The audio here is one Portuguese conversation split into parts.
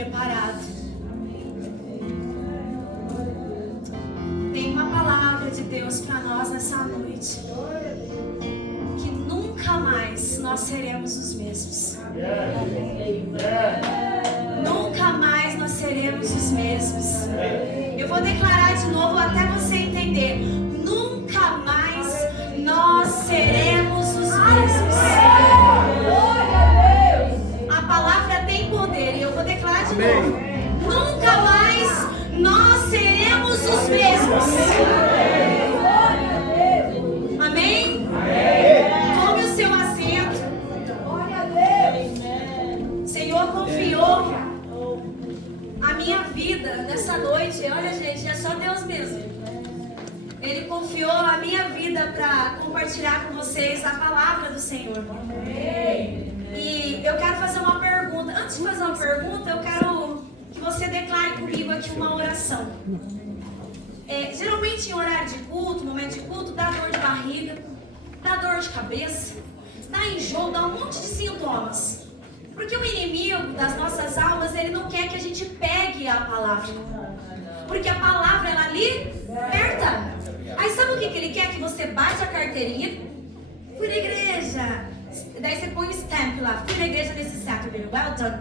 preparado. Tem uma palavra de Deus para nós nessa noite. Que nunca mais nós seremos os mesmos. Nunca mais nós seremos os mesmos. Eu vou declarar de novo até você entender. Nunca mais nós seremos os mesmos. A palavra tem poder e eu vou declarar de novo. Nunca mais nós seremos os mesmos. Amém? Tome o seu assento. O Senhor confiou a minha vida nessa noite. Olha, gente, é só Deus mesmo. Ele confiou a minha vida para compartilhar com vocês a palavra do Senhor. E eu quero fazer uma pergunta. Antes de fazer uma pergunta, eu quero que você declare comigo aqui uma oração. Geralmente em horário de culto, momento de culto, dá dor de barriga, dá dor de cabeça, dá enjoo, dá um monte de sintomas. Porque o inimigo das nossas almas, ele não quer que a gente pegue a palavra. Porque a palavra, ela liberta. Aí sabe o que ele quer? Que você bate a carteirinha. Fui na igreja. Daí você põe o stamp lá. Fui na igreja nesse Saturday. Well done.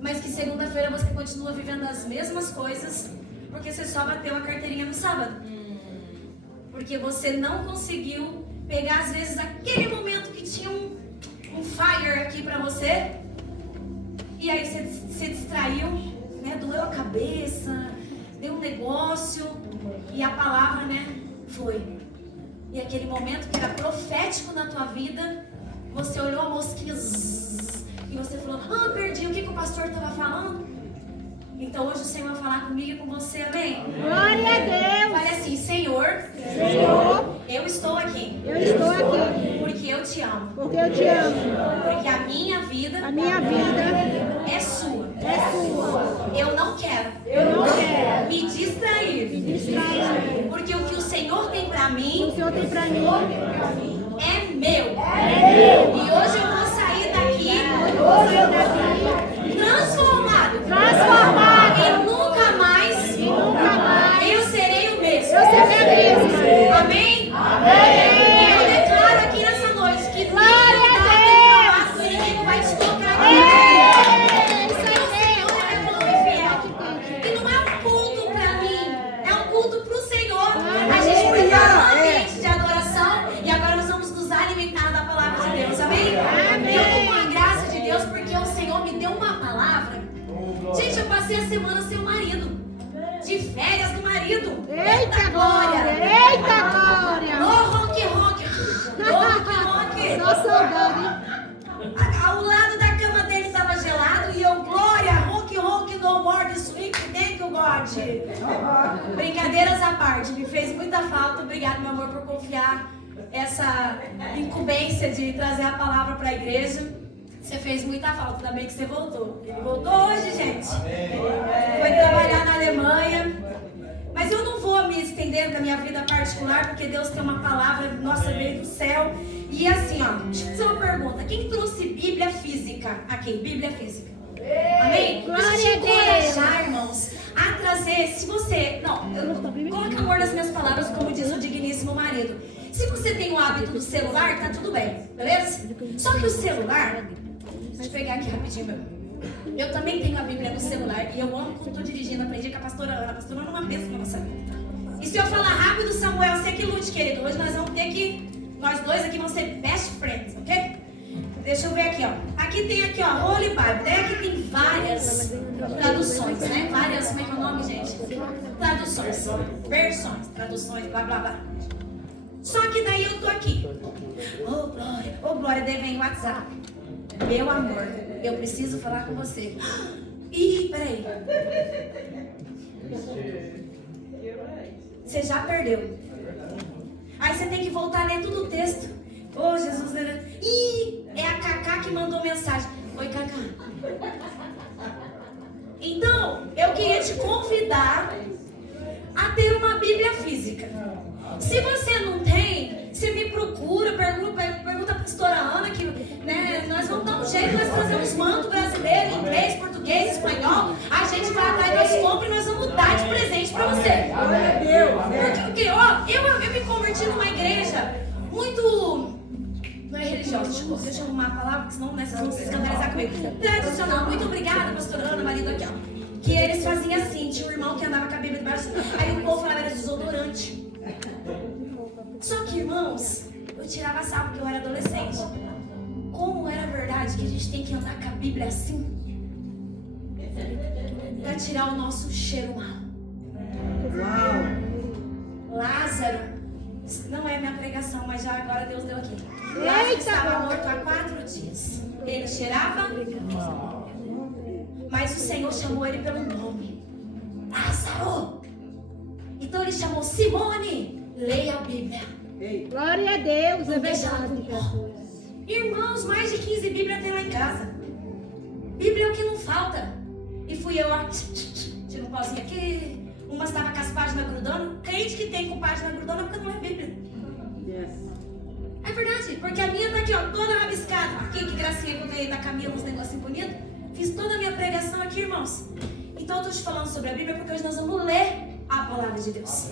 Mas que segunda-feira você continua vivendo as mesmas coisas. Porque você só bateu a carteirinha no sábado. Porque você não conseguiu pegar às vezes aquele momento que tinha um fire aqui pra você. E aí você se distraiu, né? Doeu a cabeça, deu um negócio. E a palavra, né? Foi. E aquele momento que era profético na tua vida, você olhou a mosquinha e você falou, perdi, o que o pastor estava falando? Então hoje o Senhor vai falar comigo e com você, amém? Glória a Deus! Fale assim, Senhor, eu estou aqui. Porque eu te amo. Porque a minha vida é sua. Eu não quero me distrair. Porque o que o Senhor tem pra mim é meu. E hoje eu vou sair daqui transformado. E nunca mais eu serei o mesmo. Amém? E eu declaro aqui nessa noite que o inimigo vai te tocar aqui. Porque o Senhor é bom e fiel. E não é um culto pra mim, é um culto pro Senhor. A gente prepara um ambiente de adoração e agora nós vamos nos alimentar da palavra de Deus. Amém? E eu tô com a graça de Deus porque o Senhor me deu uma palavra. Gente, eu passei a semana sem o marido. De férias do marido. Eita glória! Oh, rock. Só saudade. Ao lado da cama dele estava gelado e eu, glória, rock, no more this week, thank you, God. Brincadeiras à parte, me fez muita falta. Obrigado, meu amor, por confiar essa incumbência de trazer a palavra para a igreja. Você fez muita falta, ainda bem que você voltou. Ele voltou hoje, gente. Foi trabalhar na Alemanha. Mas eu não vou me estender da minha vida particular, porque Deus tem uma palavra, nossa, veio do céu. E assim, deixa eu fazer uma pergunta. Quem trouxe Bíblia física aqui? Bíblia física. Amém? Deixa eu te encorajar, irmãos, a trazer, se você... coloca amor nas minhas palavras, como diz o digníssimo marido. Se você tem o hábito do celular, tá tudo bem, beleza? Só que o celular... Deixa eu pegar aqui rapidinho, meu. Eu também tenho a Bíblia no celular e eu amo quando estou dirigindo. Aprendi com a pastora Ana. A pastora Ana é uma bênção na nossa vida. E se eu falar rápido, Samuel, você que lute, querido. Hoje nós vamos ter que... Nós dois aqui vamos ser best friends, ok? Deixa eu ver aqui, ó. Aqui tem aqui, ó, Holy Bible. Daí aqui tem várias traduções, né? Várias, como é que é o nome, gente? Traduções. Versões, traduções, blá, blá, blá. Só que daí eu tô aqui. Oh, Glória, daí vem o WhatsApp. Meu amor, eu preciso falar com você. Ih, peraí. Você já perdeu. Aí você tem que voltar a ler todo o texto. Oh, Jesus. Ih, é a Cacá que mandou mensagem. Oi, Cacá. Então, eu queria te convidar a ter uma Bíblia física. Se você não tem, você me procura, pergunta a pastora Ana, que, né, nós vamos dar um jeito nós trazemos manto brasileiro, inglês, português, espanhol. A gente vai atrás das compras e nós vamos dar de presente pra você. Porque, ó, eu me converti numa igreja muito... Não é religiosa, deixa eu arrumar a palavra, porque senão vocês vão se escandalizar comigo. Tradicional, muito obrigada, pastora Ana, marido aqui, ó. Que eles faziam assim, tinha um irmão que andava com a Bíblia debaixo, aí o povo falava era desodorante. Só que, irmãos, eu tirava sarro porque eu era adolescente. Como era verdade que a gente tem que andar com a Bíblia assim? Para tirar o nosso cheiro mal. Lázaro, não é minha pregação, mas já agora Deus deu aqui. Lázaro estava morto há 4 dias. Ele cheirava, mas o Senhor chamou ele pelo nome. Lázaro. Então ele chamou Simone. Leia a Bíblia. Glória a Deus, Não é deixa ela verdade. com dó. Irmãos, mais de 15 Bíblias tem lá em casa. Bíblia é o que não falta. E fui eu lá, tira um pauzinho aqui. Uma estava com as páginas grudando. Crente que tem com página grudando é porque não é Bíblia. É verdade, porque a minha tá aqui, ó, toda rabiscada. Aqui, que gracinha que eu ganhei da Camila, uns negocinhos bonitos. Fiz toda a minha pregação aqui, irmãos. Então eu tô te falando sobre a Bíblia porque hoje nós vamos ler a palavra de Deus.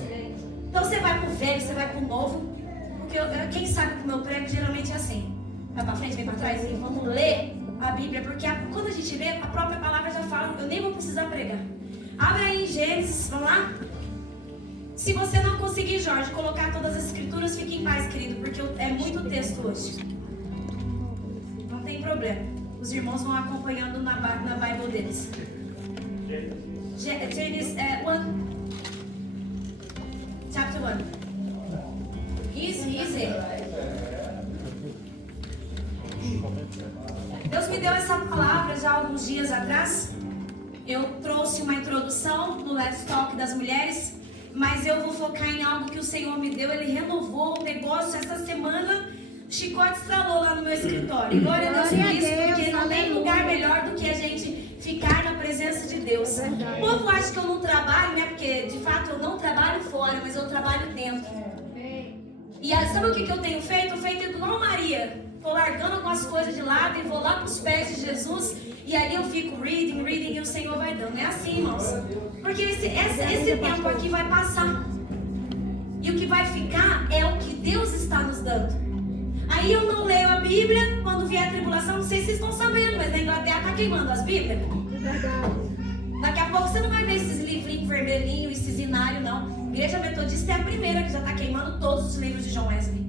Então você vai pro velho, você vai pro novo. Porque quem sabe que o meu prego geralmente é assim. Vai pra frente, vem pra trás e vamos ler a Bíblia. Porque quando a gente lê, a própria palavra já fala. Eu nem vou precisar pregar. Abre aí em Gênesis, vamos lá? Se você não conseguir, Jorge, colocar todas as escrituras, fique em paz, querido. Porque é muito texto hoje. Não tem problema. Os irmãos vão acompanhando na Bible deles. Gênesis 1. Chapter 1. Easy. Deus me deu essa palavra já há alguns dias atrás. Eu trouxe uma introdução no Let's Talk das mulheres, mas eu vou focar em algo que o Senhor me deu. Ele renovou um negócio essa semana. O chicote estralou lá no meu escritório. Glória a Deus por isso, porque não tem lugar melhor do que a gente ficar na presença de Deus. O povo acha que eu não trabalho, né? Porque de fato eu não trabalho fora, mas eu trabalho dentro. E sabe o que eu tenho feito? Eu feito igual Maria. Estou largando algumas coisas de lado e vou lá para os pés de Jesus. E ali eu fico reading e o Senhor vai dando. É assim, irmãos. Porque esse tempo aqui vai passar. E o que vai ficar é o que Deus está nos dando. Aí eu não leio a Bíblia quando vier a tribulação. Não sei se vocês estão sabendo, mas na Inglaterra está queimando as Bíblias. Daqui a pouco você não vai ver esses livrinhos vermelhinhos, esses inários, não. A Igreja Metodista é a primeira que já está queimando todos os livros de John Wesley.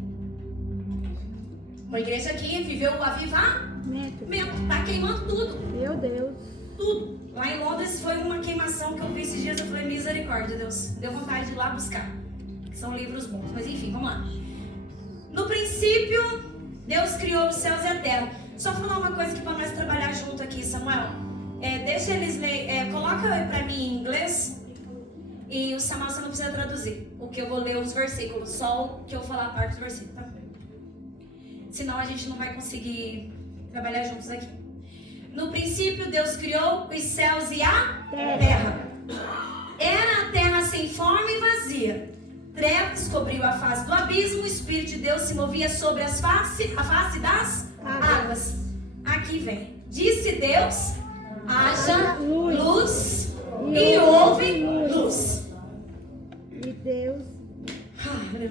Uma igreja que viveu o avivamento, está queimando tudo. Meu Deus. Tudo. Lá em Londres foi uma queimação que eu vi esses dias. Eu falei, misericórdia, Deus. Deu vontade de ir lá buscar. São livros bons. Mas enfim, vamos lá. No princípio, Deus criou os céus e a terra. Só falar uma coisa aqui para nós trabalhar junto aqui, Samuel. Deixa eles ler. Coloca para mim em inglês. E o Samuel você não precisa traduzir. O que eu vou ler os versículos. Só o que eu falar a parte do versículo, tá? Senão a gente não vai conseguir trabalhar juntos aqui. No princípio, Deus criou os céus e a terra. Era a terra sem forma e vazia. Trevas cobriu a face do abismo. O Espírito de Deus se movia sobre a face das águas. Aqui vem. Disse Deus, haja luz e houve luz. E Deus...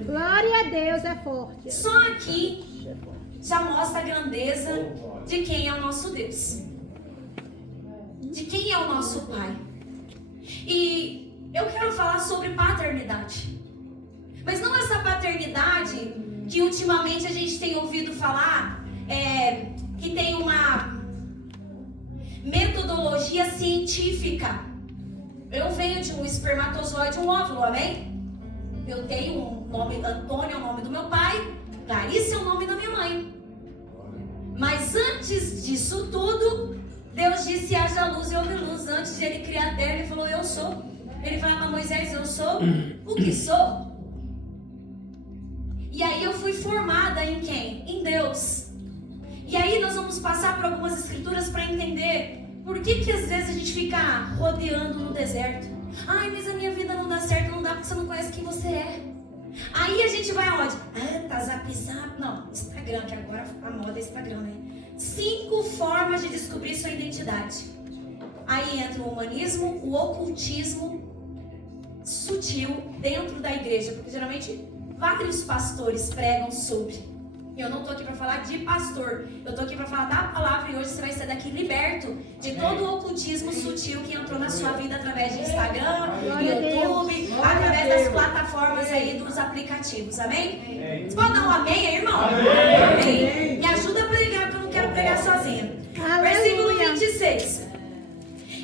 Glória a Deus, é forte. Só aqui já mostra a grandeza de quem é o nosso Deus. De quem é o nosso Pai. E eu quero falar sobre paternidade. Mas não essa paternidade que ultimamente a gente tem ouvido falar, que tem uma metodologia científica. Eu venho de um espermatozoide, um óvulo, amém? Eu tenho um nome, Antônio é o nome do meu pai, Clarice é o nome da minha mãe. Mas antes disso tudo, Deus disse, haja luz e houve luz. Antes de ele criar a terra, ele falou, eu sou. Ele falou para Moisés, eu sou o que sou. E aí eu fui formada em quem? Em Deus. E aí nós vamos passar por algumas escrituras para entender por que às vezes a gente fica rodeando no deserto. Ai, mas a minha vida não dá certo, não dá porque você não conhece quem você é. Aí a gente vai aonde? Tá zap. Não, Instagram, que agora a moda é Instagram, né? 5 formas de descobrir sua identidade. Aí entra o humanismo, o ocultismo sutil dentro da igreja, porque geralmente vários pastores pregam sobre. Eu não estou aqui para falar de pastor, eu estou aqui para falar da palavra, e hoje você vai ser daqui liberto de todo o ocultismo sutil que entrou na sua vida através de Instagram, YouTube, através das plataformas aí dos aplicativos, amém? Você pode dar um amém aí, irmão? Amém. Me ajuda a pregar, porque eu não quero pregar sozinha. Versículo 26.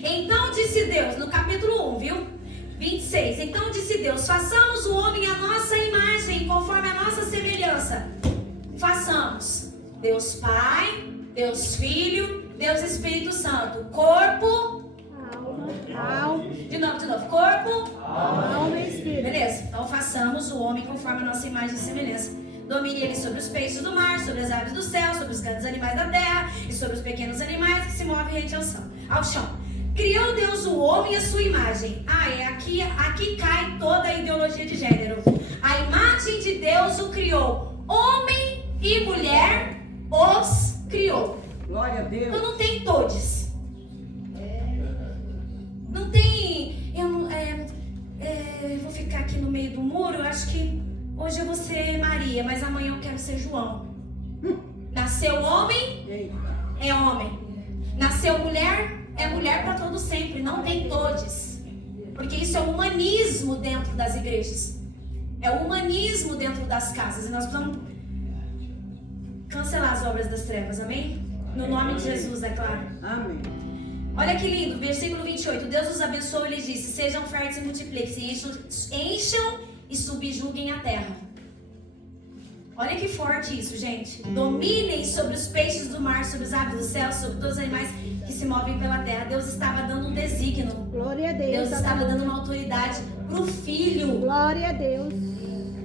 Então disse Deus, no capítulo 1, viu? 26. Então disse Deus, façamos o homem à nossa imagem, conforme a nossa semelhança. Façamos Deus Pai, Deus Filho, Deus Espírito Santo. Corpo, alma, de novo. Corpo, alma e espírito. Beleza, então façamos o homem conforme a nossa imagem e semelhança. Domine ele sobre os peixes do mar, sobre as aves do céu, sobre os grandes animais da terra e sobre os pequenos animais que se movem rente ao chão. Criou Deus o homem à sua imagem. Aqui cai toda a ideologia de gênero. A imagem de Deus o criou. Homem e mulher os criou. Glória a Deus. Então não tem todes. Não tem. Eu vou ficar aqui no meio do muro. Eu acho que hoje eu vou ser Maria, mas amanhã eu quero ser João. Nasceu homem, é homem. Nasceu mulher, é mulher para todo sempre. Não tem todes. Porque isso é o humanismo dentro das igrejas. É o humanismo dentro das casas. E nós precisamos cancelar as obras das trevas, amém? No nome de Jesus, é claro. Amém. Olha que lindo, versículo 28. Deus os abençoou e lhes disse: sejam férteis e multipliquem-se, encham e subjuguem a terra. Olha que forte isso, gente. Dominem sobre os peixes do mar, sobre as aves do céu, sobre todos os animais que se movem pela terra. Deus estava dando um desígnio. Glória a Deus. Deus estava dando uma autoridade para o filho. Glória a Deus.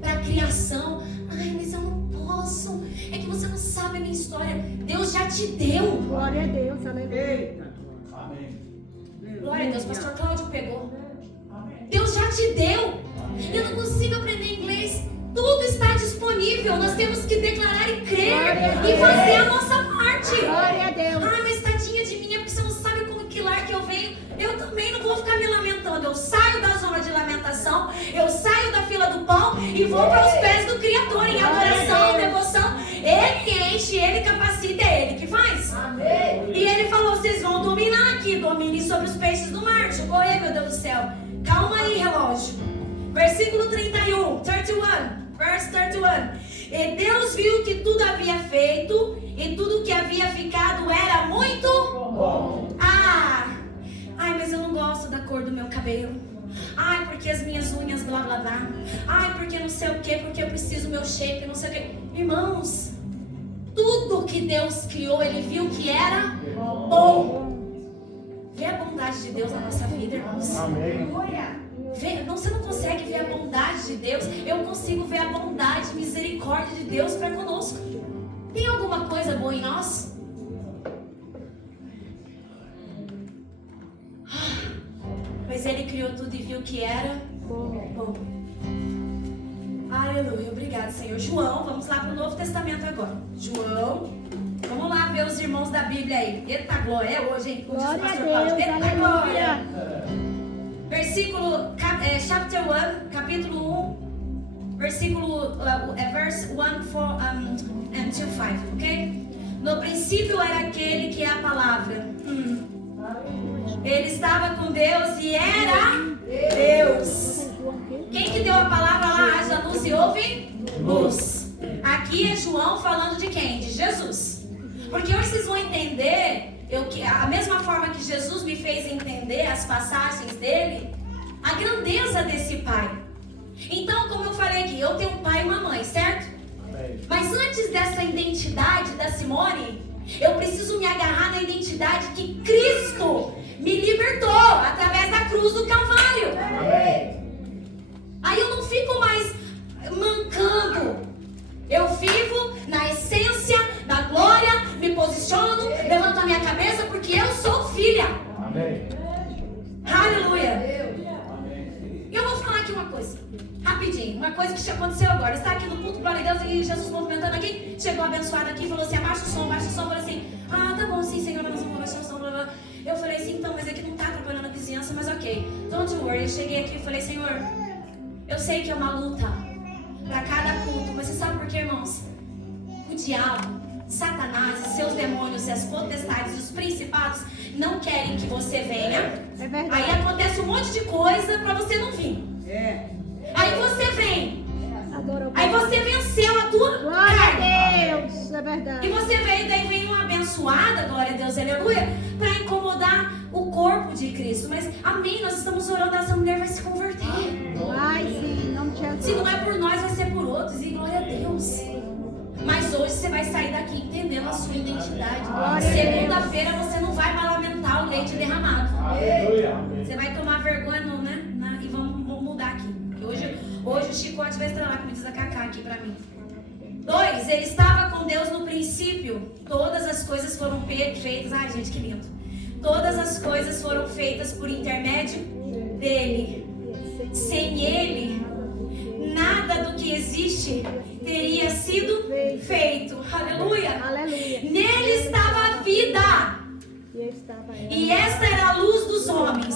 Para a criação. Ai, mas eu não posso. É que você não sabe a minha história. Deus já te deu. Glória a Deus. Aleluia. Eita. Glória a Deus, pastor Cláudio pegou. Deus já te deu. Eu não consigo aprender inglês. Tudo está disponível. Nós temos que declarar e crer e fazer a nossa parte. Glória a Deus. Ai, mas tadinha de mim, é porque você não sabe como que lá que eu venho. Eu também não vou ficar me lamentando. Eu saio da zona de lamentação, eu saio da fila do pão e vou para os pés do Criador em adoração, devoção. Ele enche, ele capacita, é ele que faz. Amém. E ele falou: vocês vão dominar aqui, domine sobre os peixes do mar. Tipo, ei, meu Deus do céu. Calma aí, relógio. Versículo 31, verse 31. E Deus viu que tudo havia feito, e tudo que havia ficado era muito bom. Ai, mas eu não gosto da cor do meu cabelo. Ai, porque as minhas unhas blá blá blá. Ai, porque não sei o que, porque eu preciso do meu shape, não sei o que. Irmãos, tudo que Deus criou, Ele viu que era bom. Vê a bondade de Deus na nossa vida, irmãos. Amém. Você não consegue ver a bondade de Deus. Eu consigo ver a bondade e misericórdia de Deus para conosco. Tem alguma coisa boa em nós? Pois Ele criou tudo e viu que era bom. Aleluia, obrigado, Senhor. João, vamos lá para o Novo Testamento agora. João, vamos lá ver os irmãos da Bíblia aí. Eita glória, é hoje, hein? Glória a Deus, Eita glória. aleluia. Versículo, chapter 1, capítulo 1, versículo, verse 1, 4 and 2, 5, ok? No princípio era aquele que é a palavra. Ele estava com Deus e era Deus. Quem que deu a palavra lá? Haja luz e houve luz. Aqui é João falando de quem? De Jesus. Porque hoje vocês vão entender... a mesma forma que Jesus me fez entender as passagens dele, a grandeza desse pai. Então, como eu falei aqui, eu tenho um pai e uma mãe, certo? Amém. Mas antes dessa identidade da Simone, eu preciso me agarrar na identidade que Cristo me libertou através da cruz do Calvário. Amém. Aí eu não fico mais mancando. Eu vivo na essência, na glória, me posiciono, levanto a minha cabeça porque eu sou filha. Amém. Aleluia. E eu vou falar aqui uma coisa, rapidinho, uma coisa que aconteceu agora. Está aqui no culto, glória a Deus, e Jesus movimentando aqui, chegou abençoado aqui, falou assim: abaixa o som, falou assim: okay. Don't worry. Eu cheguei aqui e falei, Senhor, eu sei que é uma luta para cada culto, mas você sabe por quê, irmãos? O diabo, Satanás e seus demônios e as potestades e os principados não querem que você venha. É verdade. Aí acontece um monte de coisa para você não vir. Aí você vem. Adoro. Aí você venceu a tua Glória carne. a Deus. É verdade. E você veio, daí vem uma abençoada, glória a Deus, aleluia, para incomodar o corpo de Cristo. Mas, amém, nós estamos orando, essa mulher vai se converter. Vai sim, não te Se não é por nós, vai ser por outros, e glória a Deus. Mas hoje você vai sair daqui entendendo a sua identidade. Segunda-feira você não vai mais lamentar o leite derramado. Você vai tomar vergonha, não, né? E vamos mudar aqui. Porque hoje o chicote vai estralar, como diz a Cacá aqui pra mim. 2, ele estava com Deus no princípio. Todas as coisas foram feitas. Ai, gente, que lindo. Todas as coisas foram feitas por intermédio dele. Sem ele, nada do que existe teria sido feito. Aleluia. Aleluia. Nele estava a vida. E esta era a luz dos homens.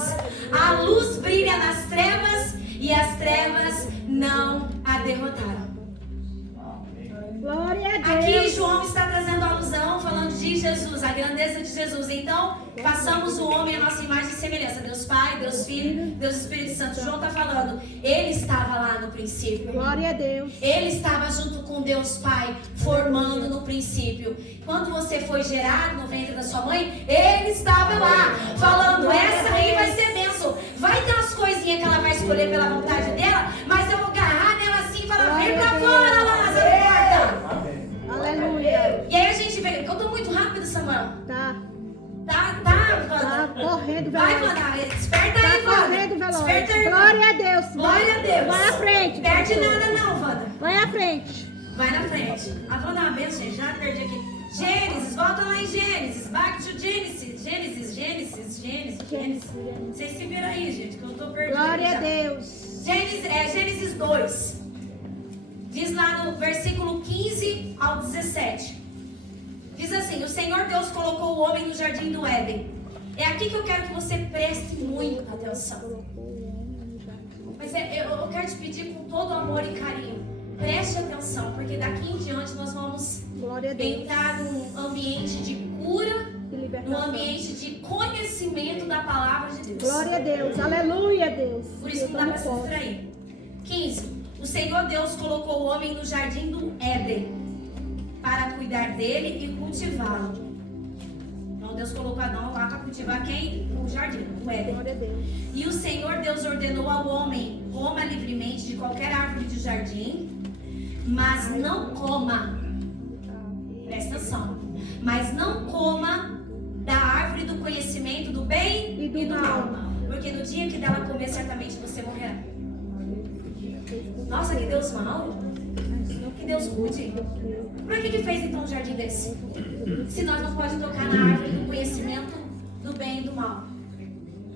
A luz brilha nas trevas e as trevas não a derrotaram. Glória a Deus. Aqui João está trazendo a alusão, falando de Jesus, a grandeza de Jesus. Então, façamos o homem a nossa imagem e semelhança. Deus Pai, Deus Filho, Deus Espírito Santo. João está falando, ele estava lá no princípio. Glória a Deus. Ele estava junto com Deus Pai, formando no princípio. Quando você foi gerado no ventre da sua mãe, ele estava lá, falando, essa aí vai ser bênção. Vai ter umas coisinhas que ela vai escolher pela vontade dela, mas eu vou agarrar nela assim e falar, vem pra fora, Lázaro, porta. Aleluia. E aí a gente vê, eu tô muito rápido, Samuel. Tá Wanda. correndo, Vai, veloz. Wanda, desperta Tá aí, Wanda. correndo, veloz. Desperta aí, Wanda. Glória a Deus. Glória a Deus. Vai à frente. Perde pastor. nada não, Wanda. Vai à frente. Vai na frente. A Wanda é uma benção, gente. Já perdi aqui. Gênesis, volta lá em Gênesis. Back to Gênesis. Gênesis. Vocês se viram aí, gente, que eu tô perdida. Glória já. a Deus. Gênesis 2. Diz lá no versículo 15 ao 17. Diz assim, o Senhor Deus colocou o homem no jardim do Éden. É aqui que eu quero que você preste muita atenção. Mas eu quero te pedir com todo amor e carinho. Preste atenção, porque daqui em diante nós vamos Glória a Deus. entrar num ambiente de cura, E num libertação. ambiente de conhecimento da palavra de Deus. Glória a Deus. Aleluia, Deus. Por isso que não dá para se distrair. 15. O Senhor Deus colocou o homem no jardim do Éden para cuidar dele e cultivá-lo. Então Deus colocou Adão lá para cultivar quem? O jardim, o Éden. Glória a Deus. E o Senhor Deus ordenou ao homem: coma livremente de qualquer árvore do jardim, mas não coma. Presta atenção. Mas não coma da árvore do conhecimento do bem E do mal. mal. Porque no dia que dela comer, certamente você morrerá. Nossa, que Deus mau. Que Deus rude. Por que fez então um jardim desse? Se nós não podemos tocar na árvore do conhecimento do bem e do mal.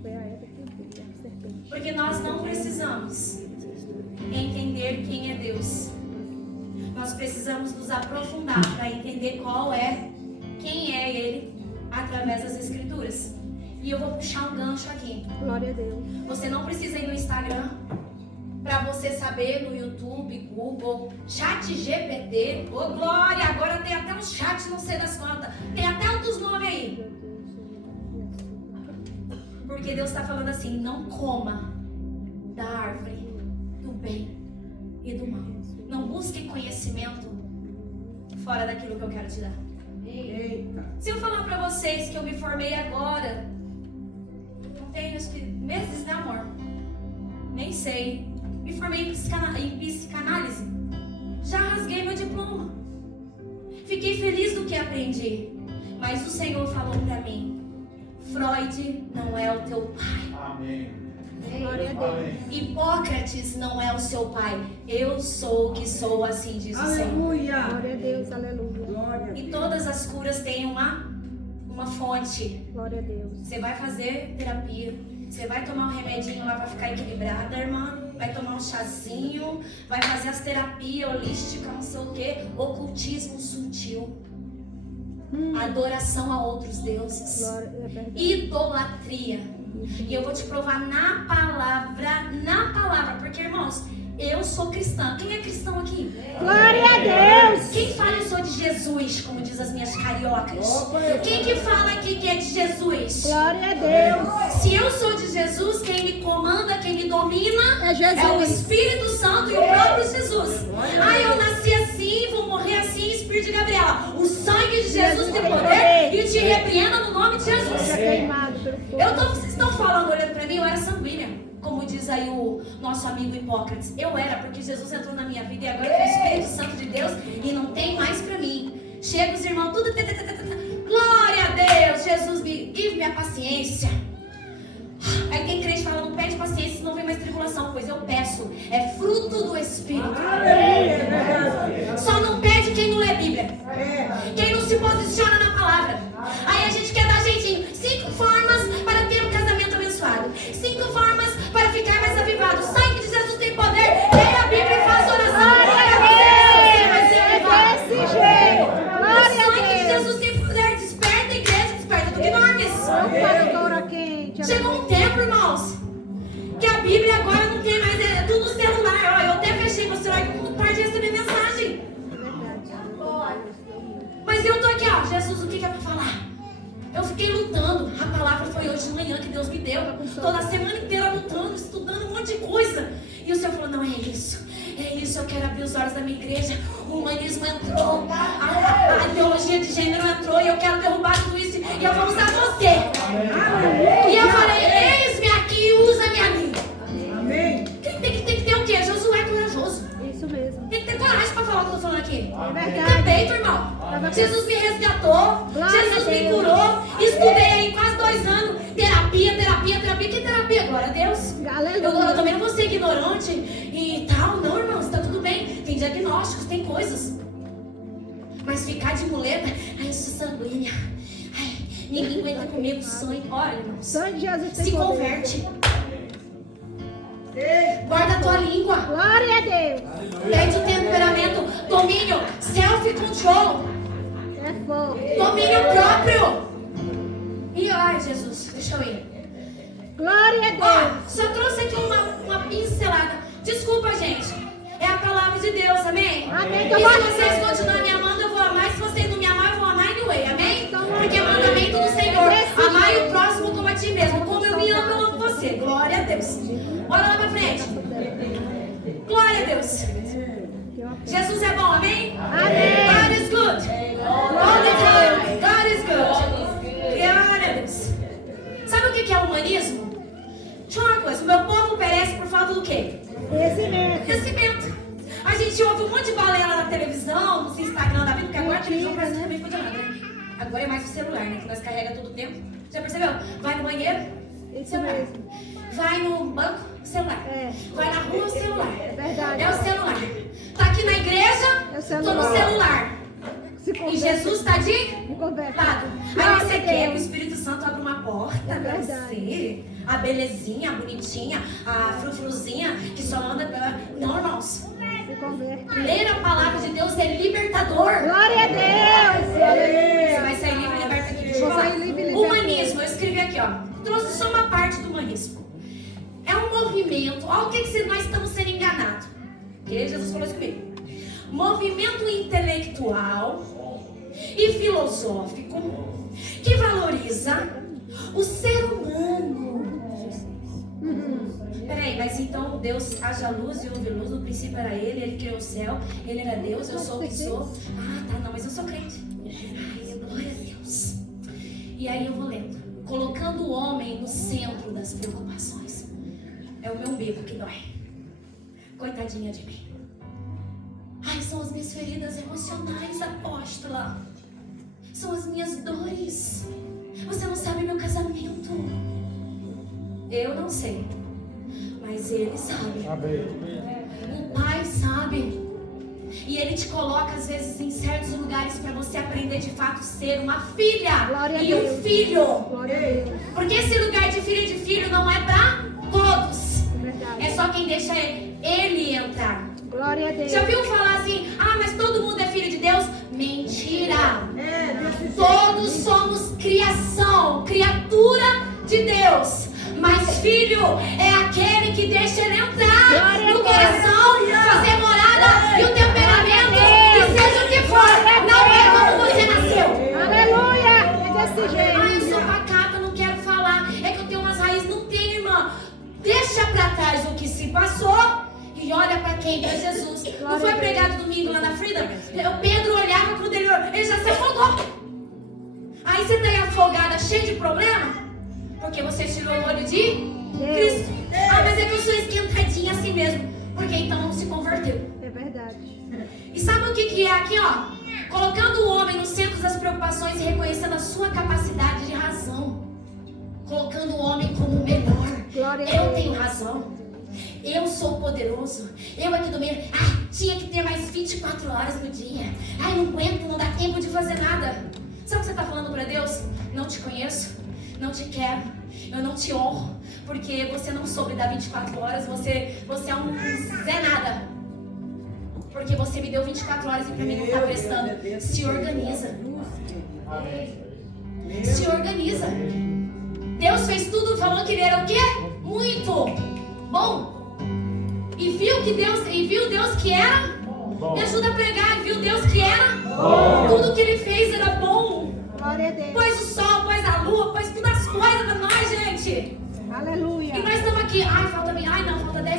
Foi a Eva que viu a serpente. Porque nós não precisamos entender quem é Deus. Nós precisamos nos aprofundar para entender quem é Ele através das Escrituras. E eu vou puxar um gancho aqui. Glória a Deus. Você não precisa ir no Instagram para você saber no YouTube, Google, Chat GPT. Ô glória, agora tem até um chat, não sei das quantas. Tem até outros nomes aí. Porque Deus está falando assim, não coma da árvore do bem e do mal. Não busque conhecimento fora daquilo que eu quero te dar. Eita. Se eu falar para vocês que eu me formei agora, não tem acho que meses, né, amor? Nem sei. Me formei em psicanálise. Já rasguei meu diploma. Fiquei feliz do que aprendi. Mas o Senhor falou para mim: Freud não é o teu pai. Amém. Glória a Deus. Hipócrates não é o seu pai. Eu sou o que sou, assim diz o Senhor. Aleluia. Glória a Deus. Aleluia. Glória a E Deus. todas as curas têm uma fonte. Glória a Deus. Você vai fazer terapia. Você vai tomar um remedinho lá para ficar equilibrada, irmã. Vai tomar um chazinho. Vai fazer as terapias holísticas, não sei o que. Ocultismo sutil. Adoração a outros deuses. Glória, é verdade. Idolatria. E eu vou te provar na palavra. Porque, irmãos, eu sou cristã. Quem é cristão aqui? Glória a Deus. Quem fala eu sou de Jesus, como diz as minhas cariocas? Quem que fala aqui que é de Jesus? Glória a Deus. Se eu sou de Jesus, quem me comanda, quem me domina É Jesus. é o Espírito Santo e o próprio Jesus. Ah, eu nasci assim, vou morrer assim, Espírito de Gabriela. O sangue de Jesus tem poder e te repreenda no nome de Jesus. Seja queimado pelo fogo. Vocês estão falando, olhando pra mim, eu era sanguínea. Como diz aí o nosso amigo Hipócrates. Eu era, porque Jesus entrou na minha vida e agora tem o Espírito Santo de Deus e não tem mais pra mim. Chega os irmãos, tudo... Glória a Deus, Jesus me give minha paciência. Aí tem crente que fala, não pede paciência, senão vem mais tribulação. Pois eu peço, é fruto do Espírito. Só não pede quem não lê Bíblia, quem não se posiciona na palavra. Aí a gente quer dar jeitinho. 5 formas para ter um casamento abençoado, 5 formas para ficar mais avivado. O sangue de Jesus tem poder. Leia a Bíblia e faça oração. É desse jeito. Glória O sangue de a Deus. Jesus tem poder. Desperta a igreja, desperta do Gnomes. Para o couro quente. Chegou um tempo, irmãos, que a Bíblia agora não tem mais, é tudo no celular. Ó, eu até fechei meu celular que não pode receber mensagem. Mas eu tô aqui, ó, Jesus, o que é pra falar? Eu fiquei lutando. A palavra foi hoje de manhã que Deus me deu. Toda a semana inteira lutando, estudando um monte de coisa. E o Senhor falou, não, é isso, eu quero abrir os olhos da minha igreja. O humanismo entrou, a ideologia de gênero entrou, e eu quero derrubar tudo isso. E eu vou usar você. E eu falei, eis-me aqui, usa-me a mim. Tem que ter o quê? Josué é corajoso. Isso mesmo. Tem que ter coragem pra falar o que eu tô falando aqui. É Tem que ter verdade. peito, irmão. Jesus me resgatou, Glória Jesus a me Deus. curou. Estudei aí quase 2 anos. Terapia. Que terapia? Glória a Deus. Aleluia. Eu também não vou ser ignorante e tal. Não, irmãos, tá tudo bem. Tem diagnósticos, tem coisas. Mas ficar de muleta, ai, eu sou sanguínea. Ai, ninguém aguenta comigo sangue. Olha, irmãos, Sangue de Jesus tem se poder. converte. Guarda a tua língua. Glória a Deus. Pede o temperamento, domínio, self-control, É forte. domínio próprio. E ai, Jesus, deixa eu ir. Glória a Deus. Ó, só trouxe aqui uma pincelada. Desculpa, gente. É a palavra de Deus, amém? Amém. E se vocês continuarem me amando, eu vou amar. Se vocês não me amarem, eu vou amar anyway, amém? Porque é mandamento do Senhor. Amar o próximo como a ti mesmo. Como eu me amo, eu amo você. Glória a Deus. Bora lá pra frente. Glória a Deus. Jesus é bom, amém? Amém. God is good. All the time. God is good. Glória a Deus. Sabe o que é humanismo? Deixa eu falar uma coisa. O meu povo perece por falta do quê? Conhecimento. Conhecimento. A gente ouve um monte de balela na televisão, no Instagram da vida, porque agora a televisão parece que também foi de nada, né? Agora é mais o celular, né? Que nós carrega todo o tempo. Já percebeu? Vai no banheiro, Isso celular. mesmo. Vai no banco, celular. É. Vai na rua, celular. É verdade. É o celular. Tá aqui na igreja, É o tô no celular. Se E converte. Jesus tá de Me converte. lado. Aí Glória você a quer que o Deus. Espírito Santo abra uma porta É pra verdade. você. A belezinha, a bonitinha, a frufruzinha que só anda pela... Não, irmãos. Se converte. Ler a palavra de Deus é libertador. Glória a Deus. Você vai sair livre e liberta aqui. Deixa eu Vou falar. sair livre e liberta. Humanismo, eu escrevi aqui, ó. Trouxe só uma parte do humanismo. É um movimento. Olha o que nós estamos sendo enganados. Porque Jesus falou isso comigo. Movimento intelectual e filosófico que valoriza o ser humano. Peraí, mas então Deus haja luz e houve luz, no princípio era ele criou o céu, ele era Deus, eu sou o que sou. Ah, tá, não, mas eu sou crente. Ai, glória a Deus. E aí eu vou lendo. Colocando o homem no centro das preocupações. É o meu umbigo que dói. Coitadinha de mim. Ai, são as minhas feridas emocionais, apóstola. São as minhas dores. Você não sabe meu casamento. Eu não sei. Mas ele sabe. O pai sabe. E ele te coloca às vezes em certos lugares para você aprender de fato ser uma filha. Glória a E Deus. um filho. Glória a Deus. Porque esse lugar de filho e de filho não é para todos. É verdade. É só quem deixa ele entrar. Glória a Deus. Já viu falar assim, ah, mas todo mundo é filho de Deus? Mentira! Todos somos criação, criatura de Deus. Mas filho é aquele que deixa ele entrar Glória no a Deus. coração, fazer morada e o temperamento, e seja o que for, não é como você nasceu. Aleluia. É desse jeito. Ah, eu sou pacata, não quero falar. É que eu tenho umas raízes. Não tem, irmã. Deixa pra trás o que se passou e olha pra quem? Pra Jesus. Não foi pregado domingo lá na Frida? O Pedro olhava pro dele, ele já se afogou. Aí você tá aí afogada, cheia de problema, porque você tirou o olho de Cristo. Ah, mas é que eu sou esquentadinha assim mesmo. Porque então não se converteu. É verdade. E sabe o que é aqui, ó? Colocando o homem no centro das preocupações e reconhecendo a sua capacidade de razão. Colocando o homem como o melhor. Glória a Eu Deus. tenho razão. Eu sou poderoso. Eu aqui do meio. Ah, tinha que ter mais 24 horas no dia. Ai, não aguento, não dá tempo de fazer nada. Sabe o que você está falando para Deus? Não te conheço, não te quero, eu não te honro. Porque você não soube dar 24 horas, você é um Zé Nada. Porque você me deu 24 horas e para mim não está prestando. Se organiza. Se organiza. Deus fez tudo, falou que ele era o quê? Muito bom. E viu Deus que era? Me ajuda a pregar. E viu Deus que era? Tudo que ele fez era bom. Glória a Deus. Pôs o sol, pôs a lua, pôs todas as coisas pra nós, gente. Aleluia. E nós estamos aqui. Ai, falta 10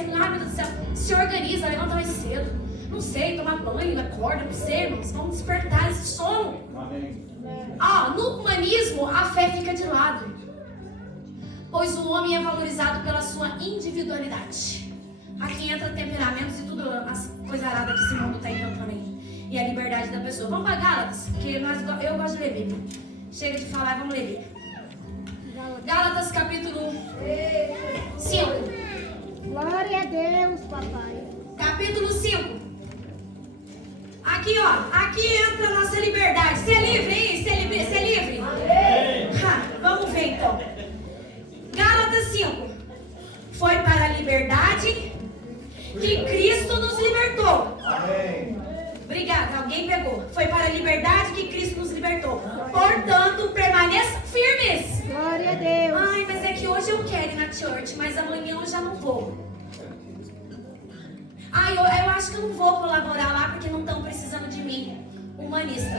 minutos. Ai, meu Deus do céu. Se organiza, levanta mais cedo. Não sei, toma banho, acorda, não sei, irmãos. Vamos despertar esse sono. No humanismo, a fé fica de lado. Pois o homem é valorizado pela sua individualidade. Aqui entra temperamentos e tudo, as coisas aradas que esse mundo está inventando aí. E a liberdade da pessoa. Vamos para Gálatas, porque eu gosto de ler Bíblia. Chega de falar, vamos ler Bíblia. Gálatas capítulo 5. Glória a Deus, papai. Capítulo 5. Aqui, ó. Aqui entra a nossa liberdade. Você é livre, hein? Você é livre? Vamos ver, então. Gálatas 5. Foi para a liberdade que Cristo nos libertou. Amém. Obrigada, alguém pegou. Foi para a liberdade que Cristo nos libertou. Portanto, permaneçam firmes. Glória a Deus. Ai, mas é que hoje eu quero ir na church, mas amanhã eu já não vou. Ai, eu acho que eu não vou colaborar lá porque não estão precisando de mim. Humanista.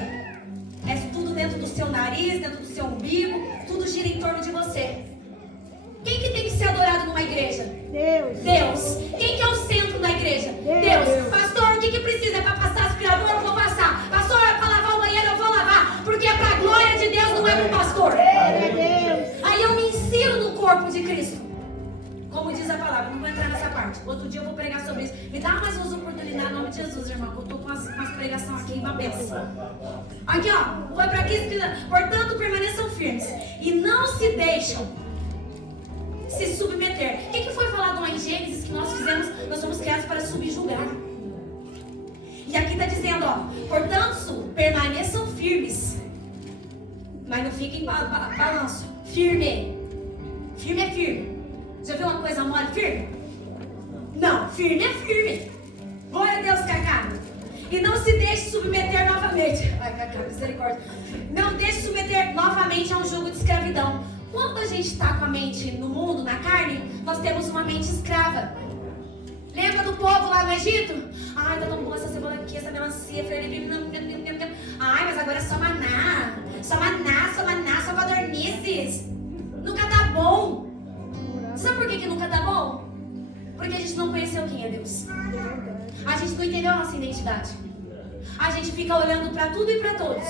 É tudo dentro do seu nariz, dentro do seu umbigo, tudo gira em torno de você. Quem que tem que ser adorado numa igreja? Deus. Deus. Quem que é o centro da igreja? Deus. Pastor, o que precisa? É para passar aspirador? Eu vou passar. Pastor, é para lavar o banheiro? Eu vou lavar. Porque é para a glória de Deus, não é para o pastor. Glória a Deus. Aí eu me insiro no corpo de Cristo. Como diz a palavra, não vou entrar nessa parte. Outro dia eu vou pregar sobre isso. Me dá mais umas oportunidades em nome de Jesus, irmão. Eu estou com as pregações aqui, uma benção. Aqui, ó. Foi para aqui escrito. Portanto, permaneçam firmes. E não se deixam se submeter. O que foi falado lá em Gênesis que nós somos criados para subjugar. E aqui está dizendo, ó. Portanto, permaneçam firmes. Mas não fiquem balanço. Firme. Firme é firme. Já viu uma coisa mole? Firme? Não, firme é firme. Glória a Deus, Cacá. E não se deixe submeter novamente. Ai, Cacá, misericórdia. Não deixe submeter novamente a um jugo de escravidão. Quando a gente está com a mente no mundo, na carne, nós temos uma mente escrava. Lembra do povo lá no Egito? Ai, tá tão boa essa cebola aqui, essa melancia. Ai, mas agora é só maná. Só maná, só codornizes. Nunca tá bom. Sabe por que nunca tá bom? Porque a gente não conheceu quem é Deus. A gente não entendeu a nossa identidade. A gente fica olhando para tudo e para todos.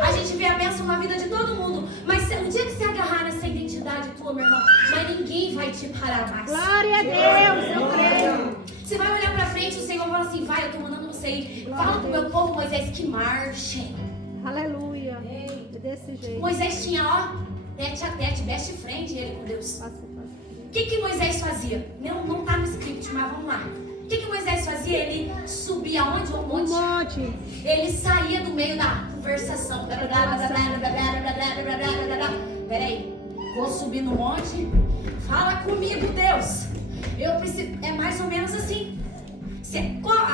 A gente vê a bênção na vida de todo mundo. Mas um dia que você agarrar nessa identidade tua, meu irmão, mas ninguém vai te parar mais. Glória a Deus, eu creio. Você vai olhar para frente, o Senhor fala assim, vai, eu tô mandando você ir. Fala pro meu povo, Moisés, que marchem. Aleluia. É desse jeito. Moisés tinha, ó, tete a tete, best friend ele com Deus. O que Moisés fazia? Não tá no script, mas vamos lá. O que Moisés fazia? Ele subia aonde? Um monte. Um monte. Ele saía do meio da conversação. Peraí, vou subir no monte. Fala comigo, Deus. Eu preciso. É mais ou menos assim.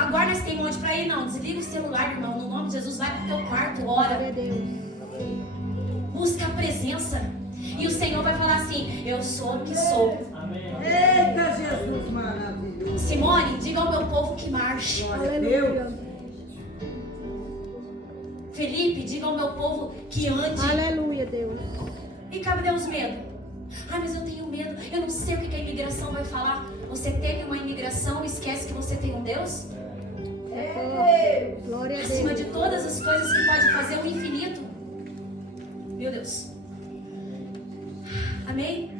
Agora nós temos monte pra ir? Não, desliga o celular, irmão. No nome de Jesus, vai pro teu quarto, ora. Glória a Deus. Busca a presença. E o Senhor vai falar assim: eu sou o que sou. Eita, Jesus maravilhoso. Simone, diga ao meu povo que marche. Aleluia. Felipe, diga ao meu povo que ande. Aleluia, Deus. E cabe Deus medo. Ai, mas eu tenho medo. Eu não sei o que a imigração vai falar. Você teve uma imigração e esquece que você tem um Deus? É forte. Glória a Acima Deus. de todas as coisas que pode fazer o infinito. Meu Deus. Amém?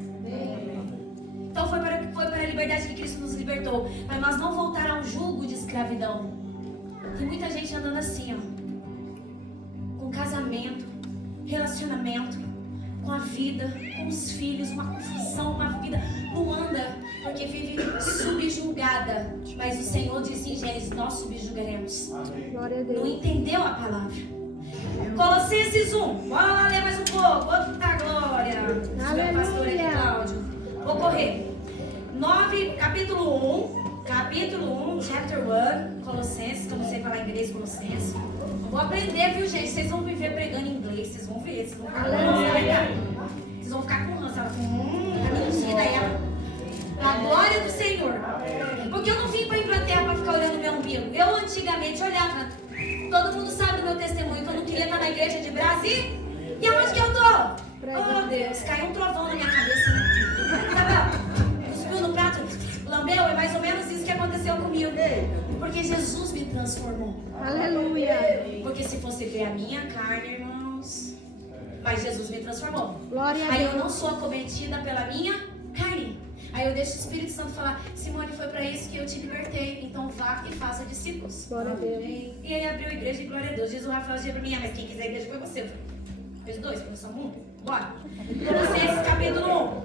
Então foi para a liberdade que Cristo nos libertou. Para nós não voltar a um jugo de escravidão. Tem muita gente andando assim, ó. Com casamento, relacionamento, com a vida, com os filhos, uma confusão, uma vida. Não anda, porque vive subjugada. Mas o Senhor disse em Gênesis, nós subjugaremos. Glória a Não Deus. entendeu a palavra. Colossenses 1. Bora lá ler mais um pouco. Outro da glória. Meu pastor aqui, Cláudio. Vou correr. 9, capítulo 1, chapter 1, Colossenses, que eu não sei falar inglês, Colossenses. Eu vou aprender, viu, gente? Vocês vão me ver pregando inglês, vocês vão ver. Vocês vão ficar com ranço. Vocês vão ficar com ranço. Ela tá mentira aí, pra glória do Senhor. Porque eu não vim pra Inglaterra pra ficar olhando meu umbigo. Eu antigamente olhava. Todo mundo sabe do meu testemunho, que eu não queria estar na igreja de Brasília. E aonde que eu tô? Oh, Deus, caiu um trovão na minha cabeça, né? Sabe, cuspiu no prato, lambeu, é mais ou menos isso que aconteceu comigo. Porque Jesus me transformou. Aleluia. Porque se fosse ver a minha carne, irmãos, mas Jesus me transformou. Glória a Aí eu Deus. não sou acometida pela minha carne. Aí eu deixo o Espírito Santo falar, Simone, foi para isso que eu te libertei. Então vá e faça discípulos. Glória a Deus. E aí abriu a igreja e glória a Deus. Jesus, o Rafael dizia para mim, mas quem quiser a igreja foi você. Eu falei, os dois, porque são um. Bora. Colossenses capítulo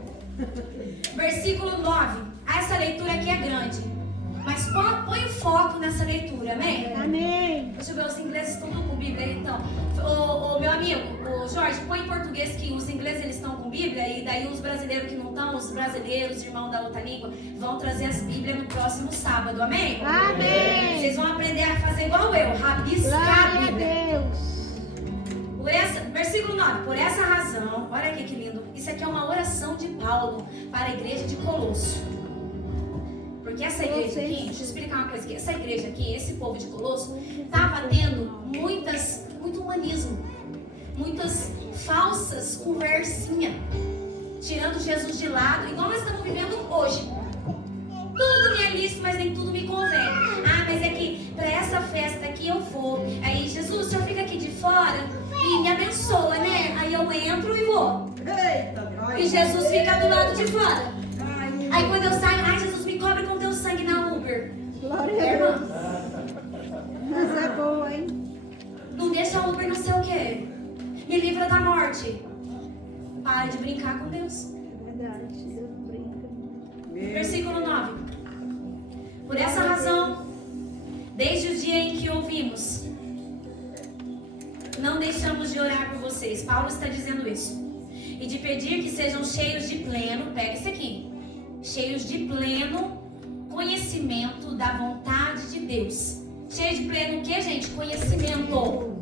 1. Versículo 9. Essa leitura aqui é grande. Mas põe o foco nessa leitura, amém? Amém. Deixa eu ver, os ingleses estão tudo com Bíblia aí, então. O meu amigo, o Jorge, põe em português que os ingleses eles estão com Bíblia e daí os brasileiros que não estão, os brasileiros, irmãos da outra língua, vão trazer as Bíblias no próximo sábado, amém? Amém. Vocês vão aprender a fazer igual eu, rabiscar a Glória a Bíblia. Deus. Versículo 9, por essa razão, olha aqui que lindo, isso aqui é uma oração de Paulo para a igreja de Colosso. Porque essa igreja aqui, deixa eu explicar uma coisa aqui, essa igreja aqui, esse povo de Colosso, estava tendo muito humanismo, muitas falsas conversinhas, tirando Jesus de lado, igual nós estamos vivendo hoje. Tudo me é lícito, mas nem tudo me convém. Ah, mas é que para essa festa aqui eu vou. Aí, Jesus, o senhor fica aqui de fora e me abençoa, né? Aí eu entro e vou. E Jesus fica do lado de fora. Aí quando eu saio, ai, Jesus, me cobre com teu sangue na Uber. Glória a Deus. Mas é boa, hein? Não deixa a Uber não sei o quê. Me livra da morte. Para de brincar com Deus. Verdade, Deus brinca. Versículo 9. Por essa razão, desde o dia em que ouvimos, não deixamos de orar por vocês. Paulo está dizendo isso. E de pedir que sejam cheios de pleno, pega isso aqui, cheios de pleno conhecimento da vontade de Deus. Cheio de pleno o que, gente? Conhecimento.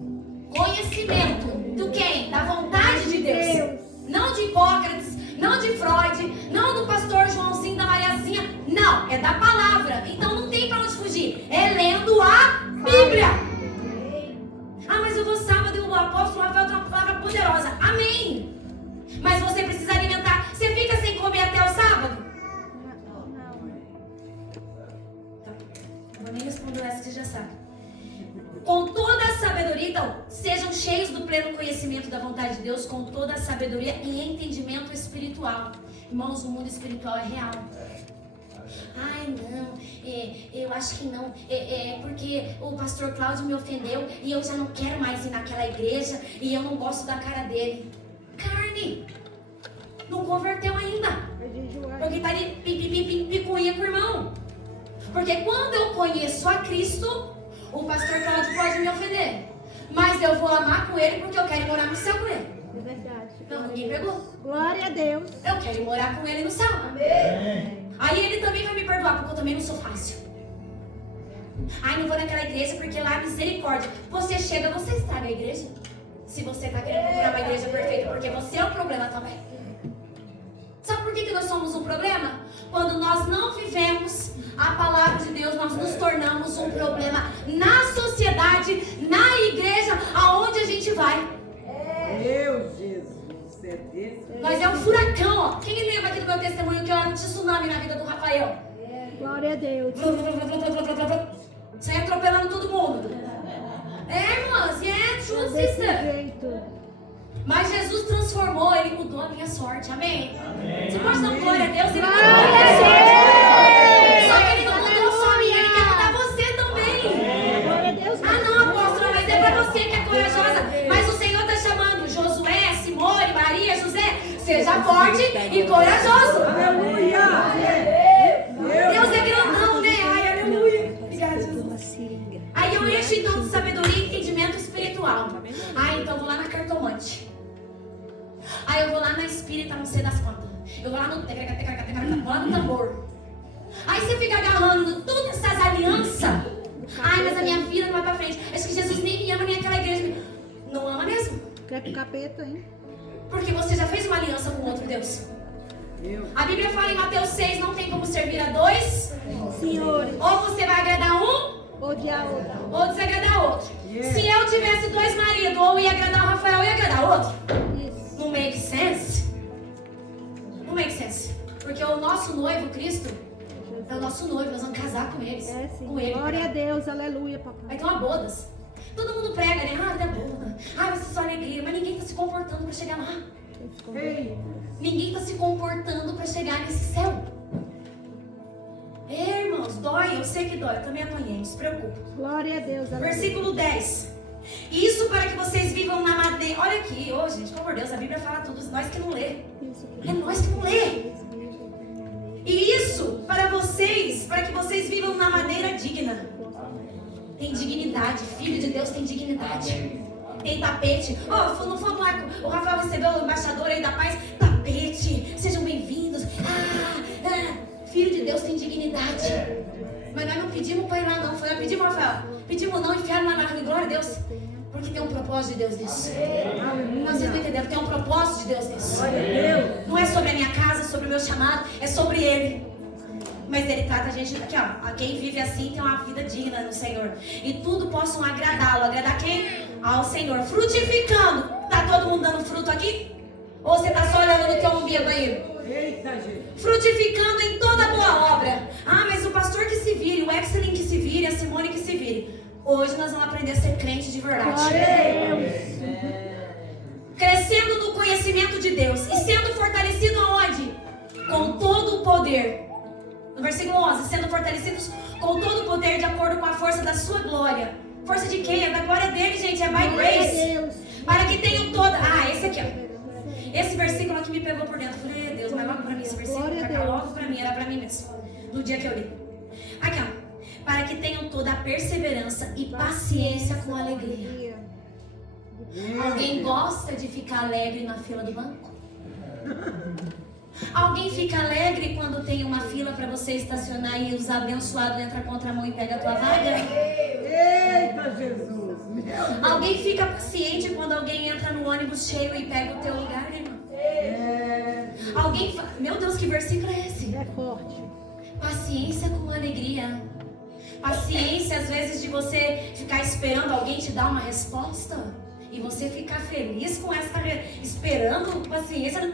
Conhecimento do quem? Da vontade de Deus. Não de Hipócrates, não de Freud, não do pastor Joãozinho, da Mariazinha. Não, é da palavra. Então não tem pra onde fugir. É lendo a Bíblia. Ah, mas eu vou sábado e o apóstolo Rafael tem uma palavra poderosa. Amém. Mas você precisa alimentar. Você fica sem comer até o sábado? Não vou nem responder essa, você já sabe. Com toda a sabedoria, então, sejam cheios do pleno conhecimento da vontade de Deus, com toda a sabedoria e entendimento espiritual. Irmãos, o mundo espiritual é real. Ai, não, eu acho que não, porque o pastor Cláudio me ofendeu e eu já não quero mais ir naquela igreja e eu não gosto da cara dele. Carne, não converteu ainda, porque tá de picuinha com o irmão. Porque quando eu conheço a Cristo, o pastor Cláudio pode me ofender, mas eu vou amar com ele porque eu quero morar no céu com ele. É verdade. Não, ninguém pegou. Glória a Deus. Eu quero morar com ele no céu. Amém. Aí ele também vai me perdoar, porque eu também não sou fácil. Ai, não vou naquela igreja porque lá é misericórdia. Você chega, você estraga a igreja. Se você está querendo procurar uma igreja perfeita, porque você é o problema também. Sabe por que nós somos um problema? quando nós não vivemos a palavra de Deus, nós nos tornamos um problema na sociedade, na igreja, aonde a gente vai. Meu Jesus, é desse. Nós é um furacão, ó. Quem lembra aqui do meu testemunho que eu era um tsunami na vida do Rafael? Glória a Deus. Sai atropelando todo mundo. Irmãs, true Desse sister. jeito. Mas Jesus transformou, Ele mudou a minha sorte, amém? Você pode dar glória a Deus? Ele mudou a Glória minha a sorte. Deus. Só que Ele não mudou só a minha, Ele quer mudar você também. Glória a Deus. Ah não, apóstola, mas é pra você que é corajosa. Mas o Senhor está chamando Josué, Simone, Maria, José. Seja forte e corajoso. Aleluia. Deus é grandão, né? Ai, aleluia. Obrigada, Jesus. Aí eu encho então de sabedoria e entendimento espiritual. Aí então eu vou lá na cartomante. Aí eu vou lá na espírita, não sei das quantas. Eu vou lá no vou lá no tambor. Aí você fica agarrando todas essas alianças. Ai, mas a minha vida não vai pra frente. Acho que Jesus nem me ama, nem aquela igreja. Não ama mesmo? Quer pro capeta, hein? Porque você já fez uma aliança com outro Deus. A Bíblia fala em Mateus 6, não tem como servir a dois. Senhores, Ou você vai agradar um, odiar outra. ou desagradar outro. Se eu tivesse dois maridos, ou ia agradar o Rafael, ou ia agradar o outro. Isso. Não make sense. Não make sense. Porque o nosso noivo, Cristo, é o nosso noivo. Nós vamos casar com eles. É sim. Com ele. Glória a Deus, aleluia, papai. Vai ter uma bodas. Todo mundo prega, né? Ah, da boda. Ah, vai ser só alegria. Mas ninguém está se comportando para chegar lá. Ei, Ninguém está se comportando para chegar nesse céu. Irmãos, dói. Eu sei que dói. Eu também apanhei. Não se preocupe. Glória a Deus, aleluia. Versículo 10. Isso para que vocês vivam na madeira. Olha aqui, ô gente, pelo amor de Deus, a Bíblia fala tudo. Nós que não lê. Isso. É nós que não lê. E isso para vocês, para que vocês vivam na maneira digna. Tem dignidade. Filho de Deus tem dignidade. Tem tapete. Oh, não fomos lá. O Rafael recebeu o embaixador aí da paz. Tapete. Sejam bem-vindos. Filho de Deus tem dignidade. Mas nós não pedimos para ir lá, não. Foi lá, pedimos, Rafael. Pedimos não, enfiaram lá na rua. Glória a Deus. Porque tem um propósito de Deus nisso. Mas vocês não entenderam. Tem um propósito de Deus nisso. Não é sobre a minha casa, sobre o meu chamado. É sobre Ele. Mas Ele trata a gente aqui, ó. Quem vive assim tem uma vida digna no Senhor. E tudo possam agradá-lo. Agradar quem? Ao Senhor. Frutificando. Tá todo mundo dando fruto aqui? Ou você tá só olhando no teu umbigo aí? eita, gente. Frutificando em toda boa obra. Ah, mas o pastor que se vire, o Excelin que se vire, a Simone que se vire. Hoje nós vamos aprender a ser crente de verdade. Glória a Deus. Crescendo no conhecimento de Deus e sendo fortalecido aonde? Com todo o poder. No versículo 11, sendo fortalecidos com todo o poder de acordo com a força da sua glória. Força de quem? É da glória dele, gente. É by Glória a grace. Deus. Para que tenham toda... Ah, esse aqui, ó. Esse versículo aqui me pegou por dentro. Eu falei, Deus, mas logo pra mim esse versículo. Glória a Pra cá, Deus. logo pra mim, era pra mim mesmo. No dia que eu li. Aqui, ó. Para que tenham toda a perseverança e paciência com alegria. Alguém gosta de ficar alegre na fila do banco? Alguém fica alegre quando tem uma fila para você estacionar e os abençoados entram contra a mão e pega a tua vaga? Eita, Jesus. Meu Deus. Alguém fica paciente quando alguém entra no ônibus cheio e pega o teu lugar, irmão? Alguém Meu Deus, que versículo é esse? É forte. Paciência com alegria. Paciência, às vezes, de você ficar esperando alguém te dar uma resposta e você ficar feliz com essa esperando paciência.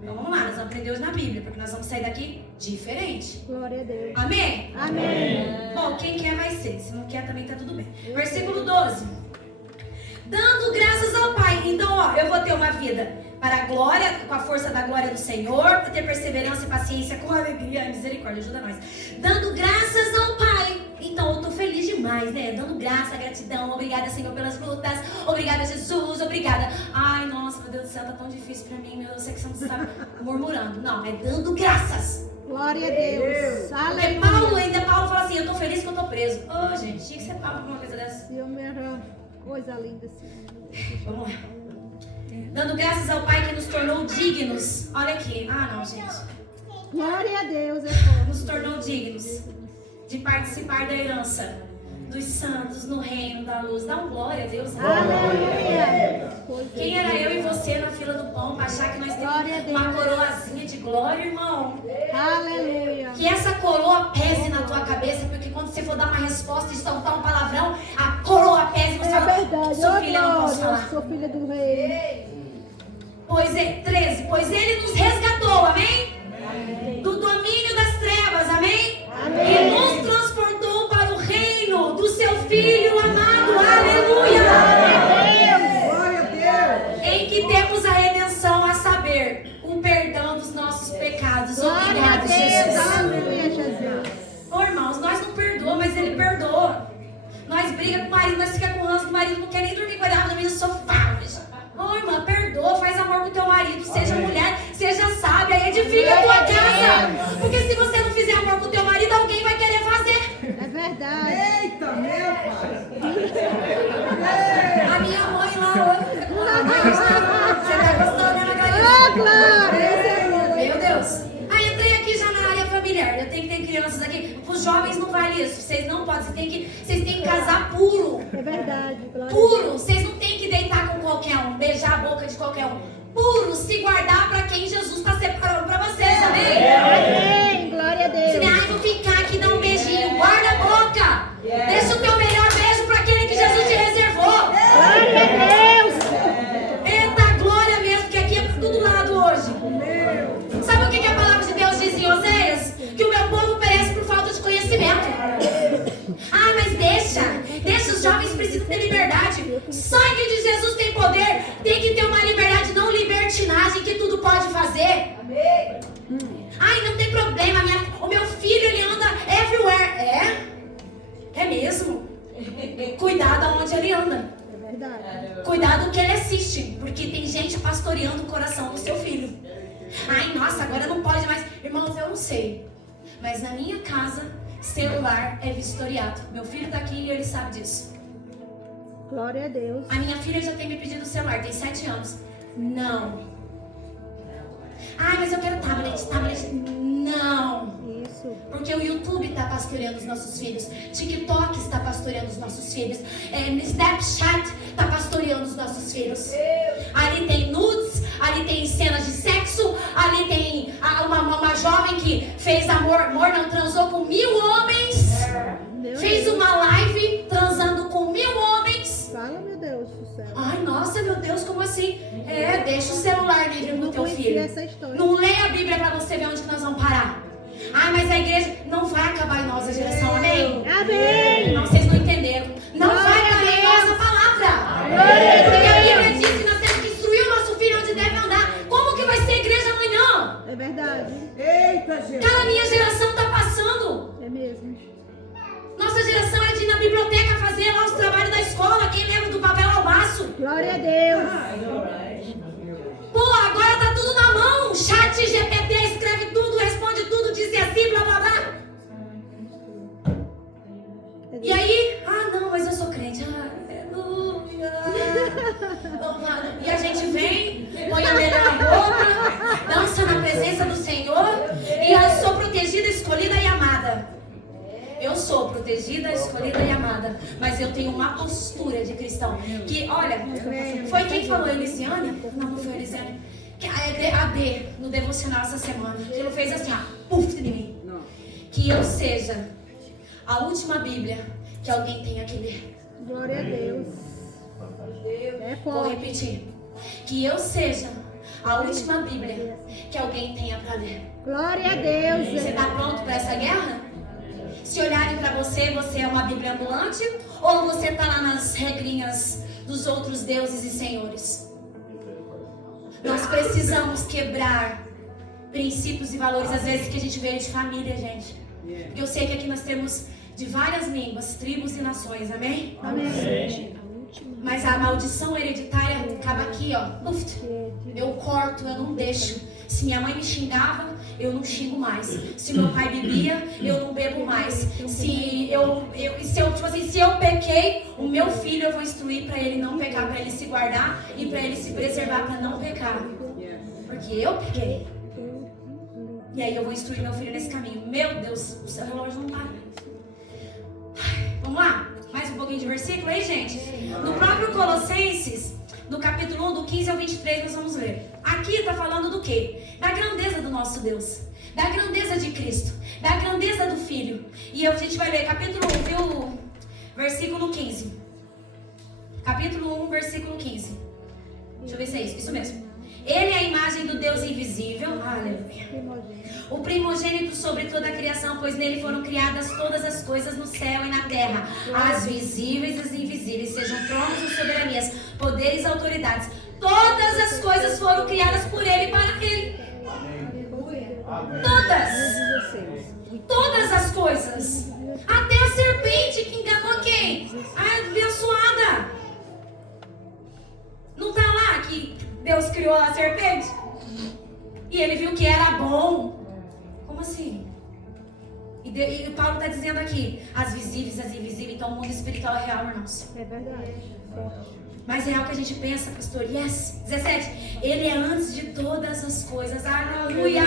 Então vamos lá, nós vamos aprender hoje na Bíblia, porque nós vamos sair daqui diferente. Glória a Deus. Amém? Amém. Bom, quem quer vai ser, se não quer também tá tudo bem. Versículo 12. Dando graças ao Pai. Então, ó, eu vou ter uma vida para a glória, com a força da glória do Senhor, para ter perseverança e paciência com alegria. Misericórdia, ajuda nós. Dando graças ao Pai. Então, eu tô feliz demais, né? Dando graça, gratidão. Obrigada, Senhor, pelas lutas. Obrigada, Jesus. Obrigada. Ai, nossa, meu Deus do céu, tá tão difícil pra mim. Meu Deus, eu sei que você não está murmurando. Não, é dando graças. Glória a Deus. Porque Paulo fala assim, eu tô feliz que eu tô preso. Ô, gente, tinha que ser Paulo com uma coisa dessa. Se eu me era coisa linda assim. Vamos lá. Dando graças ao Pai que nos tornou dignos. Olha aqui. Ah, não, gente. Glória a Deus. É forte. Nos tornou dignos de participar da herança dos santos no reino da luz. Dá um glória a Deus. Aleluia. Quem era eu e você na fila do pão para achar que nós Glória a temos uma Deus. coroazinha de glória, irmão. Aleluia. Que essa coroa pese na tua cabeça, porque quando você for dar uma resposta e soltar um palavrão, a coroa pese e você É fala, verdade. sua filha não posso Glória, falar. eu sou filha do rei. Pois é, 13, pois ele nos resgatou, amém? Do domínio das trevas, amém? E nos transportou para o reino do seu Filho amado, aleluia! Glória a Deus. Em que temos a redenção, a saber, o perdão dos nossos pecados. Glória a Obrigado, Deus. Jesus. Aleluia, Jesus. Ô irmãos, nós não perdoamos, mas Ele perdoa. Nós briga com o marido, nós fica com ranço do marido, não quer nem dormir com ele, dormir no sofá. Ô irmã, perdoa, faz amor com o teu marido, seja mulher, seja sábia, edifica a tua casa. Porque se você não fizer amor com o teu marido, alguém vai querer fazer. É verdade. Eita, meu pai. A minha mãe lá, você tá gostando, né, Ô, Clarissa? glória. Meu Deus. Aí entrei aqui já na área familiar. Eu tenho que ter crianças aqui. Os jovens não vale isso. Vocês não podem. Vocês têm que casar puro. É verdade. Glória. Puro. Vocês não têm que deitar com qualquer um. Beijar a boca de qualquer um. Puro. Se guardar para quem Jesus está separando para vocês. Amém? Amém. Glória a Se Deus. ai, vou ficar aqui, dar um beijinho. Guarda a boca. Deixa o teu melhor beijo para aquele que Jesus te reservou. Glória a Deus. Eita glória mesmo, que aqui é para todo lado hoje. Sabe o que a palavra de Deus diz em Oséias? Que o meu povo perece por falta de conhecimento. Ah, mas deixa, os jovens precisam ter liberdade. O sangue de Jesus tem poder. Tem que ter uma liberdade, não libertinagem, que tudo pode fazer. Ai, não tem problema, o meu filho ele anda everywhere. É mesmo. Cuidado aonde ele anda. É verdade. Cuidado com o que ele assiste, porque tem gente pastoreando o coração do seu filho. Ai, nossa, agora não pode mais. Irmãos, eu não sei, mas na minha casa, celular é vistoriado. Meu filho tá aqui e ele sabe disso. Glória a Deus. A minha filha já tem me pedido celular, tem 7 anos. Não. Ai, mas eu quero tablet. Não. Isso. Porque o YouTube está pastoreando os nossos filhos. TikTok está pastoreando os nossos filhos. Snapchat está pastoreando os nossos filhos. Ali tem nudes, ali tem cenas de sexo, ali tem uma jovem que fez amor não, transou com 1000 homens. Meu Fez Deus. uma live transando com 1000 homens. Fala, meu Deus do céu. Ai, nossa, meu Deus, como assim? Deixa o celular livre pro Não teu conhecia filho. essa história. Não leia a Bíblia pra você ver onde que nós vamos parar. Ai, mas a igreja não vai acabar em nossa geração, amém? Amém. Não, vocês não entenderam. Não Glória vai a acabar em Deus. nossa palavra. Glória a Porque a Deus. Bíblia diz que nós temos que instruir o nosso filho onde deve andar. Como que vai ser a igreja amanhã? É verdade. Eita, Jesus. Cara, a minha geração tá passando. É mesmo. Nossa geração é de ir na biblioteca fazer lá os trabalhos da escola. Quem lembra do papel ao maço? Glória a Deus. Pô, agora tá tudo na mão. Chat GPT escreve tudo, responde tudo, diz assim, blá blá blá. E aí, não, mas eu sou crente. Aleluia. Louvado. E a gente vem, põe a melhor roupa, dança na presença do Senhor. E eu sou protegida, escolhida e amada. Eu sou protegida, escolhida e amada. Mas eu tenho uma postura de cristão. Que, olha, foi quem falou, Elisiane? Não foi Elisiane. Que a D, no devocional essa semana. Que ele fez assim, puf, de mim. Que eu seja a última Bíblia que alguém tenha que ler. Glória a Deus. É Vou forte. repetir. Que eu seja a última Bíblia que alguém tenha para ler. Glória a Deus. Você está pronto para essa guerra? Se olharem para você, você é uma Bíblia ambulante? Ou você está lá nas regrinhas dos outros deuses e senhores? Nós precisamos quebrar princípios e valores, às vezes, que a gente veio de família, gente. Porque eu sei que aqui nós temos de várias línguas, tribos e nações, amém? Amém. Mas a maldição hereditária acaba aqui, ó. Eu corto, eu não deixo. Se minha mãe me xingava, eu não xingo mais. Se meu pai bebia, eu não bebo mais. Se eu pequei, o meu filho eu vou instruir para ele não pecar, para ele se guardar e para ele se preservar para não pecar. Porque eu pequei. E aí eu vou instruir meu filho nesse caminho. Meu Deus, o seu relógio não para. Vamos lá? Mais um pouquinho de versículo aí, gente? No próprio Colossenses, no capítulo 1, do 15 ao 23, nós vamos ler. Aqui está falando do quê? Da grandeza do nosso nosso Deus, da grandeza de Cristo, da grandeza do Filho. E a gente vai ler capítulo 1, viu? Versículo 15. Capítulo 1, versículo 15. Deixa eu ver se é isso mesmo. Ele é a imagem do Deus invisível, aleluia, o primogênito sobre toda a criação, pois nele foram criadas todas as coisas no céu e na terra, as visíveis e as invisíveis, sejam tronos ou soberanias, poderes e autoridades. Todas as coisas foram criadas por ele e para ele. Todas as coisas. Até a serpente que enganou quem? A abençoada. Não está lá que Deus criou a serpente? E ele viu que era bom. Como assim? E Paulo está dizendo aqui, as visíveis, as invisíveis. Então o mundo espiritual é real, irmãos. É verdade. Mais real que a gente pensa, pastor. Yes. 17. Ele é antes de todas as coisas. Aleluia.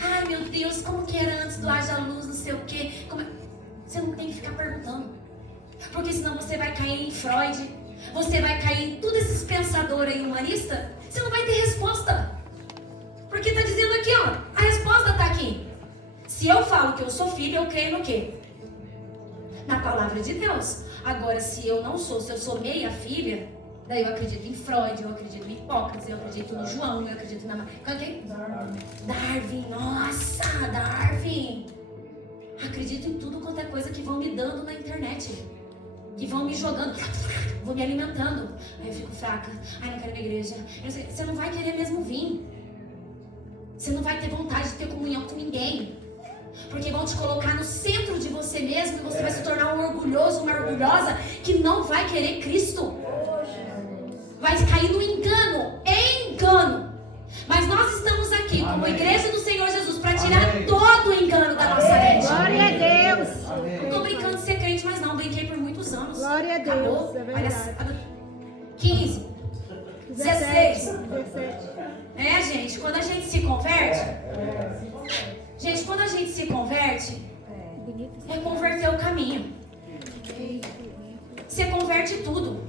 Ai, meu Deus, como que era antes do haja luz, não sei o quê. Você não tem que ficar perguntando. Porque senão você vai cair em Freud. Você vai cair em todos esses pensadores aí humanistas. Você não vai ter resposta. Porque está dizendo aqui, ó. A resposta está aqui. Se eu falo que eu sou filho, eu creio no quê? Na palavra de Deus. Agora, se eu não sou, se eu sou meia filha, daí eu acredito em Freud, eu acredito em Hipócrates, eu acredito no João, eu acredito na... Quem? Darwin. Nossa, Darwin. Acredito em tudo quanto é coisa que vão me dando na internet. Que vão me jogando, vão me alimentando. Aí eu fico fraca. Ai, não quero ir na igreja. Você não vai querer mesmo vir. Você não vai ter vontade de ter comunhão com ninguém. Porque vão te colocar no centro de você mesmo e você vai se tornar um orgulhoso, uma orgulhosa que não vai querer Cristo. Vai cair no engano. É engano. Mas nós estamos aqui como igreja do Senhor Jesus para tirar todo o engano da nossa mente. Glória a Deus. Não tô brincando de ser crente, mas não. Brinquei por muitos anos. Glória a Deus. Acabou. É verdade. Olha, 15. 16. É, gente, quando a gente se converte, é converter o caminho. Você converte tudo.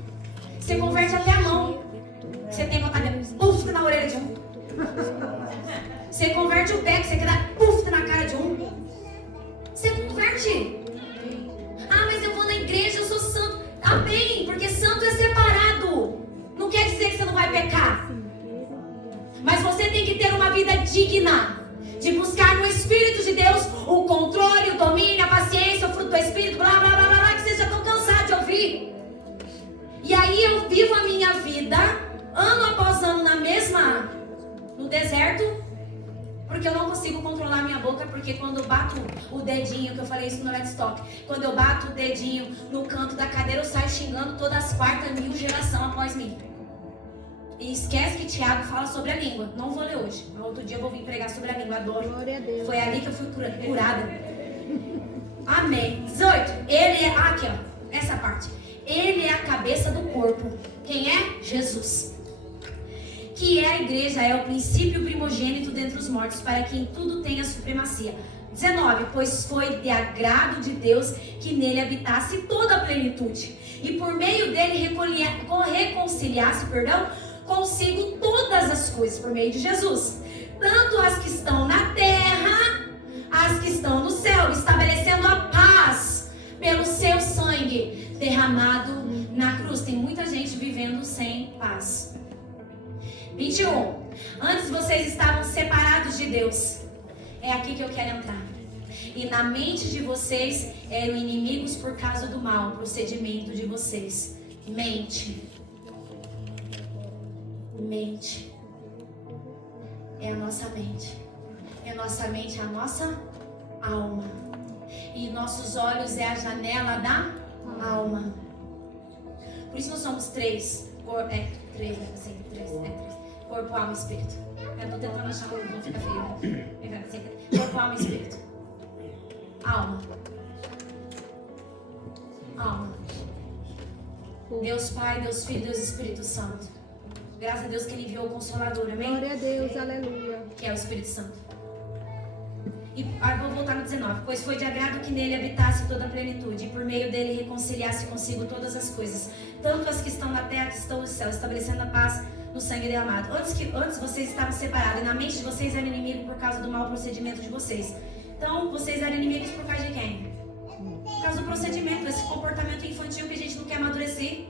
Você converte até a mão. Você tem vontade de puf na orelha de um. Você converte o pé, que você quer dar puf na cara de um. Você converte. Ah, mas eu vou na igreja, eu sou santo. Amém, porque santo é separado. Não quer dizer que você não vai pecar. Mas você tem que ter uma vida digna de buscar no Espírito de Deus o controle, o domínio, a paciência, o fruto do Espírito, blá, blá, blá, blá, que vocês já estão cansados de ouvir. E aí eu vivo a minha vida, ano após ano, no deserto, porque eu não consigo controlar minha boca, porque quando eu bato o dedinho, que eu falei isso no Let's Talk, quando eu bato o dedinho no canto da cadeira, eu saio xingando todas as quartas 1000 gerações após mim. E esquece que Tiago fala sobre a língua. Não vou ler hoje. Outro dia eu vou vir pregar sobre a língua. Adoro. Glória a Deus. Foi ali que eu fui curada. Amém. 18. Ele é... Aqui, ó. Essa parte. Ele é a cabeça do corpo. Quem é? Jesus. Que é a igreja, é o princípio primogênito dentre os mortos, para que em tudo tenha supremacia. 19. Pois foi de agrado de Deus que nele habitasse toda a plenitude. E por meio dele reconciliasse, consigo todas as coisas por meio de Jesus, tanto as que estão na terra, as que estão no céu, estabelecendo a paz pelo seu sangue derramado na cruz. Tem muita gente vivendo sem paz. 21. Antes vocês estavam separados de Deus. É aqui que eu quero entrar. E na mente de vocês eram inimigos por causa do mau procedimento de vocês. Mente. É a nossa mente. É a nossa mente, a nossa alma. E nossos olhos é a janela da alma. Por isso nós somos três. Três. Corpo, alma e espírito. Eu tô tentando achar o não fica feio. Corpo, alma e espírito. Alma. Deus Pai, Deus Filho, Deus Espírito Santo. Graças a Deus que Ele enviou o Consolador, amém? Glória a Deus, aleluia. Que é o Espírito Santo. E vou voltar no 19. Pois foi de agrado que nele habitasse toda a plenitude, e por meio dele reconciliasse consigo todas as coisas, tanto as que estão na terra, que estão no céu, estabelecendo a paz no sangue derramado. Antes vocês estavam separados, e na mente de vocês era inimigo por causa do mau procedimento de vocês. Então, vocês eram inimigos por causa de quem? Por causa do procedimento, desse comportamento infantil que a gente não quer amadurecer.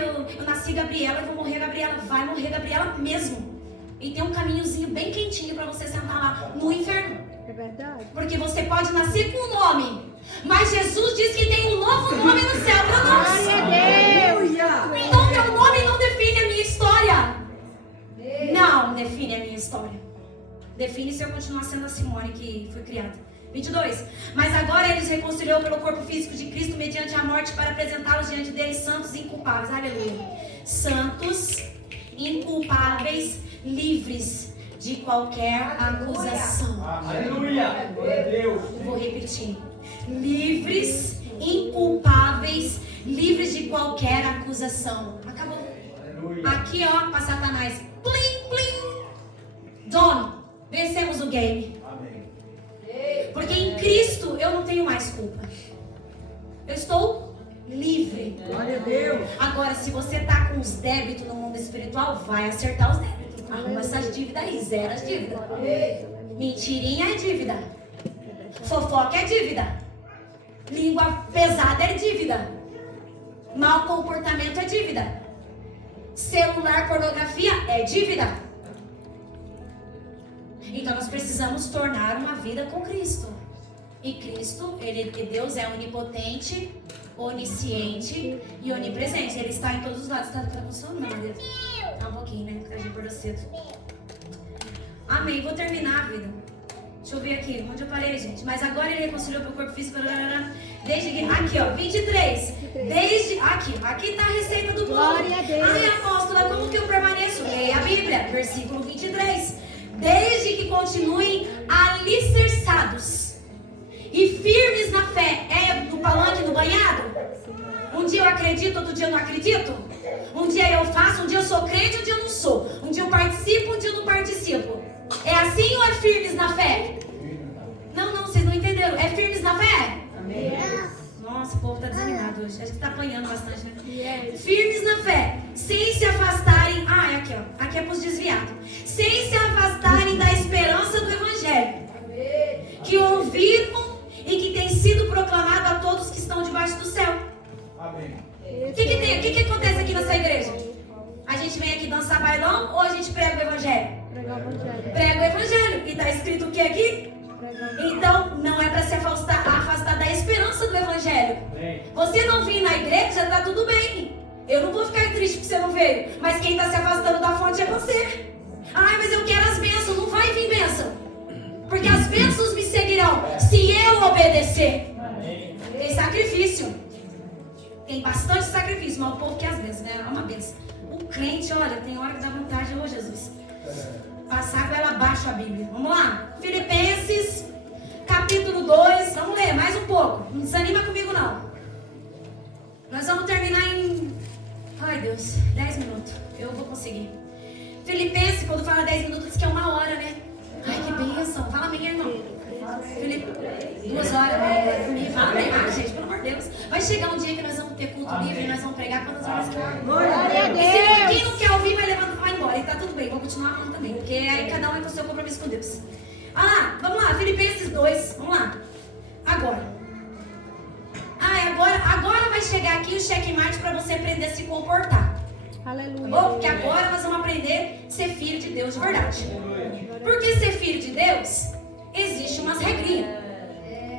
Eu nasci Gabriela, eu vou morrer Gabriela. Vai morrer Gabriela mesmo. E tem um caminhozinho bem quentinho para você sentar lá no inferno. É verdade. Porque você pode nascer com um nome, mas Jesus diz que tem um novo nome no céu para nós. Aleluia. Então meu nome não define a minha história. Não define a minha história. Define se eu continuar sendo a Simone que foi criada. 22. Mas agora ele os reconciliou pelo corpo físico de Cristo mediante a morte para apresentá-los diante dele santos e inculpáveis. Aleluia. Santos, inculpáveis, livres de qualquer acusação. Aleluia. Glória a Deus. Vou repetir. Livres, inculpáveis, livres de qualquer acusação. Acabou. Aleluia. Aqui, ó, para Satanás. Plim, plim. Dono, vencemos o game. Amém. Porque em Cristo eu não tenho mais culpa. Eu estou livre. Glória a Deus. Agora, se você tá com os débitos no mundo espiritual, vai acertar os débitos. Arruma essas dívidas aí, zero as dívidas. Mentirinha é dívida. Fofoca é dívida. Língua pesada é dívida. Mau comportamento é dívida. Celular, pornografia é dívida. Então nós precisamos tornar uma vida com Cristo. E Cristo, Deus é onipotente, onisciente e onipresente. Ele está em todos os lados. Está funcionando, meu Deus. Tá um pouquinho, né? A gente acordou cedo. Amém. Vou terminar a vida. Deixa eu ver aqui. Onde eu parei, gente? Mas agora ele reconciliou pelo corpo físico. Desde que... Aqui, ó. 23. Desde... Aqui tá a receita do bolo. Glória a Deus. Ai, apóstola, como que eu permaneço? Leia a Bíblia. Versículo 23. Desde que continuem alicerçados e firmes na fé. É do palanque do banhado? Um dia eu acredito, outro dia eu não acredito? Um dia eu faço, um dia eu sou crente, um dia eu não sou. Um dia eu participo, um dia eu não participo. É assim ou é firmes na fé? Não, vocês não entenderam. É firmes na fé? Amém. Nossa, o povo tá desanimado hoje. A gente tá apanhando bastante, né? Yes. Firmes na fé, sem se afastarem. É aqui, ó. Aqui é pros desviados. Sem se afastarem da esperança do Evangelho, que ouviram e que tem sido proclamado a todos que estão debaixo do céu. Amém. O que acontece aqui nessa igreja? A gente vem aqui dançar bailão ou a gente prega o Evangelho? Pregar o evangelho. Prega o Evangelho. E tá escrito o que aqui? Então, não é para se afastar da esperança do Evangelho. Amém. Você não vir na igreja, tá tudo bem. Eu não vou ficar triste porque você não veio. Mas quem está se afastando da fonte é você. Ai, mas eu quero as bênçãos. Não vai vir bênção. Porque as bênçãos me seguirão se eu obedecer. Amém. Tem sacrifício. Tem bastante sacrifício. Mas o povo quer as bênçãos, né? É uma bênção. O crente, olha, tem hora que dá vontade. Ô Jesus, passar com ela abaixo a Bíblia. Vamos lá. Filipenses, capítulo 2. Vamos ler mais um pouco. Não desanima comigo, não. Nós vamos terminar em... Ai, Deus, 10 minutos. Eu vou conseguir. Filipenses, quando fala 10 minutos, diz que é 1 hora, né? Ai, que bênção. Fala bem, irmão. 2 horas, né? Fala bem, gente, pelo amor de Deus. Vai chegar um dia que nós vamos ter culto livre e nós vamos pregar quantas horas que eu... Glória a Glória a Deus. E se quem Deus. não quer ouvir, vai levantar, vai embora. E tá tudo bem, vou continuar falando também. Porque aí cada um é com o seu compromisso com Deus. Vamos lá, Filipenses 2. Vamos lá. Agora vai chegar aqui o checkmate para você aprender a se comportar. Aleluia. Bom, porque agora nós vamos aprender a ser filho de Deus de verdade. Porque ser filho de Deus, existe umas regrinhas.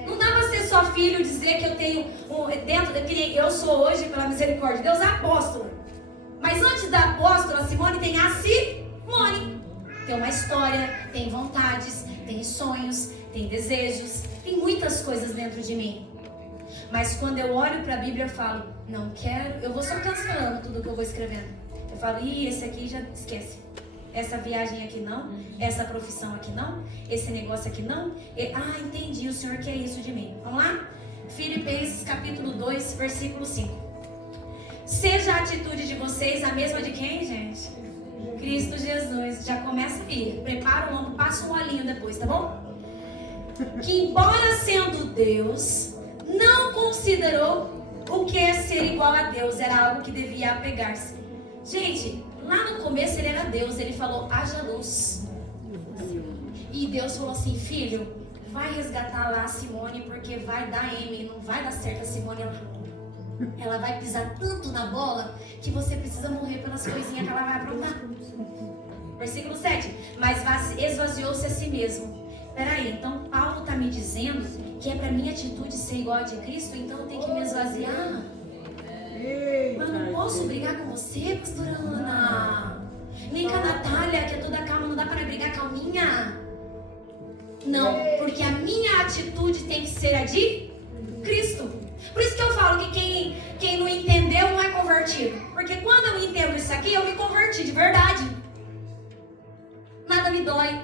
Não dá pra ser só filho, dizer que eu tenho dentro daquele. Eu sou hoje, pela misericórdia de Deus, apóstola. Mas antes da apóstola Simone tem a Simone. Tem uma história, tem vontades, tem sonhos, tem desejos, tem muitas coisas dentro de mim. Mas quando eu olho para a Bíblia, eu falo, não quero, eu vou só cancelando tudo que eu vou escrevendo. Eu falo, esse aqui já esquece. Essa viagem aqui não, essa profissão aqui não, esse negócio aqui não. Entendi, o Senhor quer isso de mim. Vamos lá? Filipenses capítulo 2, versículo 5. Seja a atitude de vocês a mesma de quem, gente? Cristo Jesus. Já começa aí. Prepara o ombro, passa um olhinho depois, tá bom? Que embora sendo Deus, não considerou o que é ser igual a Deus. Era algo que devia apegar-se. Gente, Lá no começo ele era Deus, ele falou, haja luz. E Deus falou assim, filho, vai resgatar lá a Simone, porque vai dar M, não vai dar certo a Simone lá. Ela vai pisar tanto na bola que você precisa morrer pelas coisinhas que ela vai aprontar. Versículo 7. Mas esvaziou-se a si mesmo. Peraí, então Paulo está me dizendo que é para minha atitude ser igual a de Cristo, então eu tenho que me esvaziar? Mas não posso brigar com você, pastora Ana. Nem com a Natália, que é toda calma, não dá para brigar calminha. Não, porque a minha atitude tem que ser a de Cristo. Por isso que eu falo que quem não entendeu não é convertido. Porque quando eu entendo isso aqui, eu me converti de verdade. Nada me dói.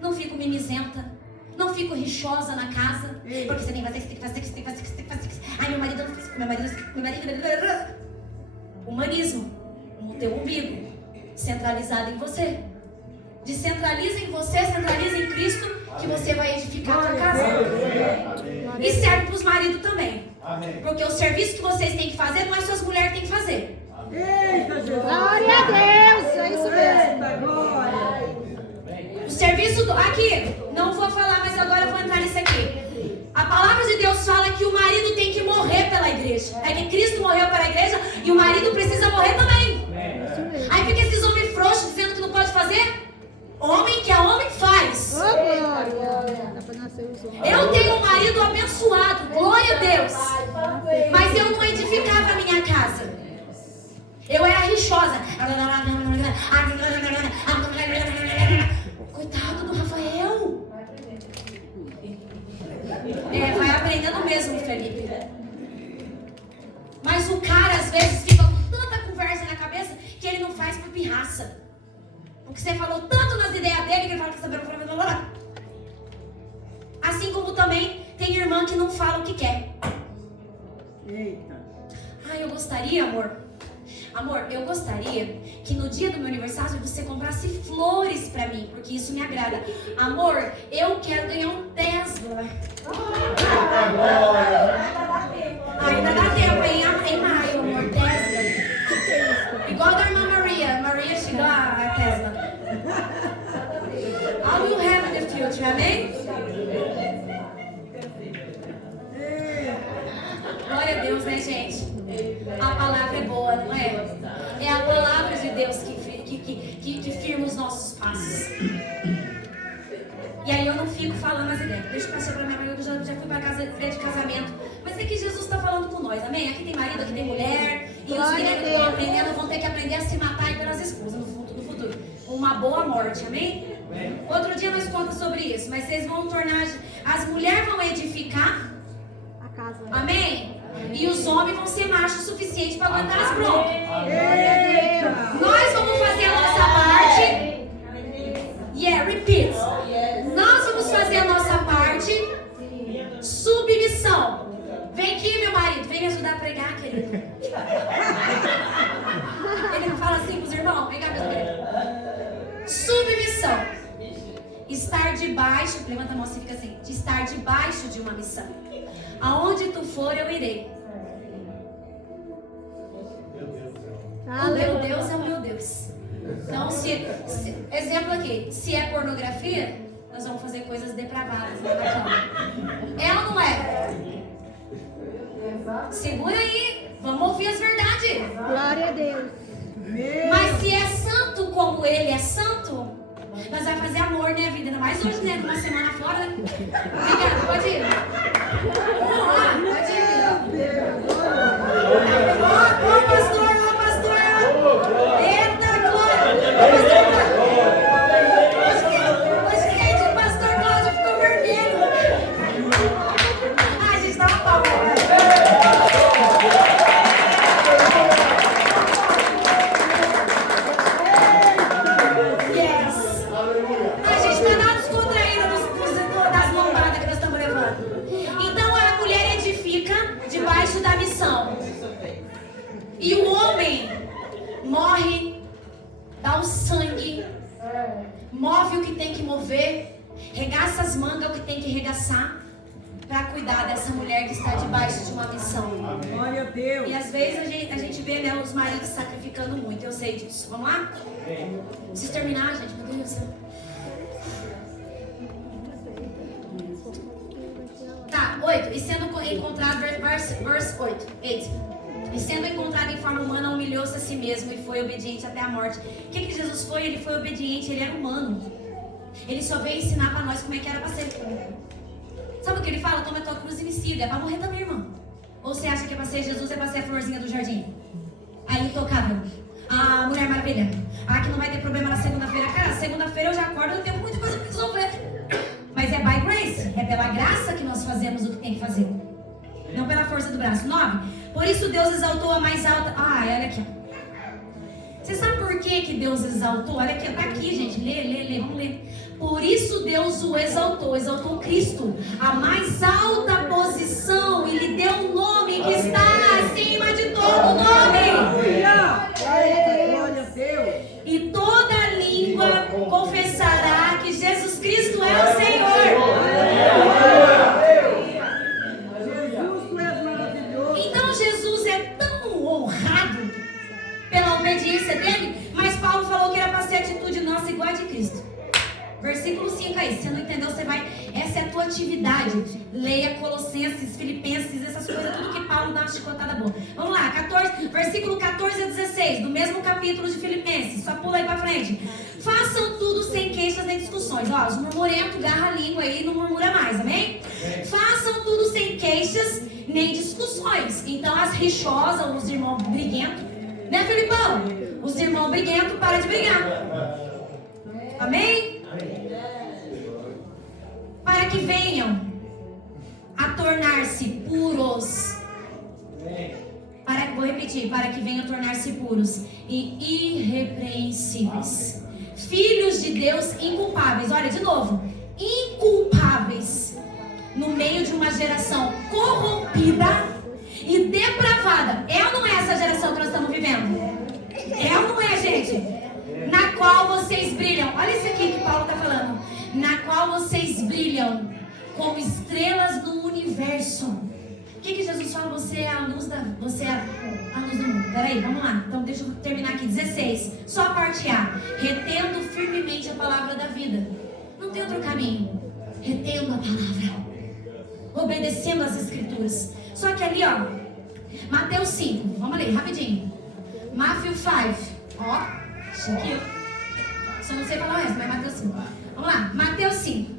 Não fico mimizenta. Não fico rixosa na casa. Porque você tem que fazer, você tem que fazer, você tem que fazer, você tem que fazer. Ai, meu marido não fez, meu marido. Humanismo. O teu umbigo. Centralizado em você. Descentraliza em você, centraliza em Cristo, que você vai edificar a tua casa. E serve para os maridos também. Porque o serviço que vocês têm que fazer não é só as mulheres que têm que fazer. Glória a Deus, é isso mesmo. O serviço do... Aqui, não vou falar, mas agora eu vou entrar nisso aqui. A palavra de Deus fala que o marido tem que morrer pela igreja. É que Cristo morreu pela igreja e o marido precisa morrer também. Aí fica esses homens frouxos dizendo que não pode fazer. Homem que é homem faz. Oh, glória. Eu tenho um marido abençoado, glória a Deus. Mas eu não edificava a minha casa. Eu era rixosa. Coitado do Rafael. Vai aprendendo mesmo, Felipe. Mas o cara às vezes fica com tanta conversa na cabeça que ele não faz por pirraça. Porque você falou tanto nas ideias dele que ele fala que você sabe. Assim como também tem irmã que não fala o que quer. Ai, eu gostaria, amor. Amor, eu gostaria que no dia do meu aniversário você comprasse flores pra mim, porque isso me agrada. Amor, eu quero ganhar um Tesla. Ainda dá tempo, em maio, amor, Tesla. Igual da irmã Maria. Maria chegou a Tesla. All you have in the future, amém? Glória a Deus, né, gente? A palavra é boa, não é? É a palavra de Deus que firma os nossos passos. E aí eu não fico falando as ideias. Deixa eu passar pra minha mãe, eu já fui pra casa de casamento. Mas é que Jesus está falando com nós, amém? Aqui tem marido, aqui tem mulher. E os meninos que estão aprendendo vão ter que aprender a se matar pelas esposas no futuro. Uma boa morte, amém? Outro dia nós contamos sobre isso. Mas vocês vão tornar... As mulheres vão edificar A casa. amém? E os homens vão ser machos o suficiente para aguentar as broncas. Nós vamos fazer a nossa parte. Repeat. Nós vamos fazer a nossa parte. Submissão. Vem aqui, meu marido. Vem me ajudar a pregar, querido. Ele não fala assim pros irmãos? Vem cá, meu querido. Submissão. Estar debaixo. Levanta a mão assim, fica assim. De estar debaixo de uma missão. Aonde tu for, eu irei. O meu Deus é o meu Deus. Então, exemplo aqui, se é pornografia, nós vamos fazer coisas depravadas lá na cama. É ou não é? Segura aí, vamos ouvir as verdades. Glória a Deus. Mas se é santo como ele é santo, nós vamos fazer amor, né, vida? Ainda mais hoje, né? Numa semana fora, né? Obrigada, pode ir. Pode ir. Ô, pastor, ô, pastor. Eita, glória. Hoje quem de pastor Cláudio ficou vermelho. Ai, gente, dá uma palma. Da missão. E o homem morre, dá o sangue, move o que tem que mover, regaça as mangas o que tem que regaçar, para cuidar dessa mulher que está debaixo de uma missão. Glória a Deus. E às vezes a gente vê, né, os maridos sacrificando muito, eu sei disso. Vamos lá? Preciso terminar, gente, meu Deus do céu. Tá, 8. E sendo encontrado, verse 8. E sendo encontrado em forma humana, humilhou-se a si mesmo e foi obediente até a morte. O que Jesus foi? Ele foi obediente, ele era humano. Ele só veio ensinar pra nós como é que era pra ser. Sabe o que ele fala? Toma a tua cruz e me siga. É pra morrer também, irmão. Ou você acha que é pra ser Jesus, é pra ser a florzinha do jardim? A intocável. A Mulher Maravilha. A que não vai ter problema na segunda-feira. Cara, segunda-feira eu já acordo, eu tenho muita coisa pra resolver. Mas é by grace. É pela graça que nós fazemos o que tem que fazer. Não pela força do braço. 9. Por isso Deus exaltou a mais alta. Olha aqui. Você sabe por que Deus exaltou? Olha aqui, tá aqui, gente. Lê, vamos ler. Por isso Deus o exaltou Cristo, a mais alta posição, e lhe deu um nome que está acima de todo nome. Glória a Deus. E toda língua confessará que Jesus Cristo é o Senhor. Jesus, tu és maravilhoso. Então Jesus é tão honrado pela obediência dele, mas Paulo falou que era para ser atitude nossa igual a de Cristo. Versículo 5 aí, se você não entendeu, você vai, essa é a tua atividade. Leia Colossenses, Filipenses, essas coisas, tudo que Paulo dá uma chicotada boa. Vamos lá, versículo 14 a 16, do mesmo capítulo de Filipenses, só pula aí pra frente. Façam tudo sem queixas nem discussões. Ó, os murmurentos, garra a língua aí, não murmura mais, amém? Façam tudo sem queixas nem discussões. Então as rixosas, os irmãos briguentos, né, Filipão? Os irmãos briguentos, para de brigar. Amém? Para que venham a tornar-se puros. Vou repetir, para que venham a tornar-se puros e irrepreensíveis. Filhos de Deus inculpáveis. Olha, de novo. Inculpáveis. No meio de uma geração corrompida e depravada. É ou não é essa geração que nós estamos vivendo? É ou não é, gente? Na qual vocês brilham. Olha isso aqui que Paulo está falando. Na qual vocês brilham como estrelas no universo. O que Jesus fala? Você é a luz do mundo. Peraí, vamos lá. Então deixa eu terminar aqui. 16. Só a parte A. Retendo firmemente a palavra da vida. Não tem outro caminho. Retendo a palavra. Obedecendo as escrituras. Só que ali, ó. Mateus 5. Vamos ler rapidinho. Matthew 5. Ó. Chiquinho. Só não sei falar o resto, mas Mateus 5. Vamos lá. Mateus 5.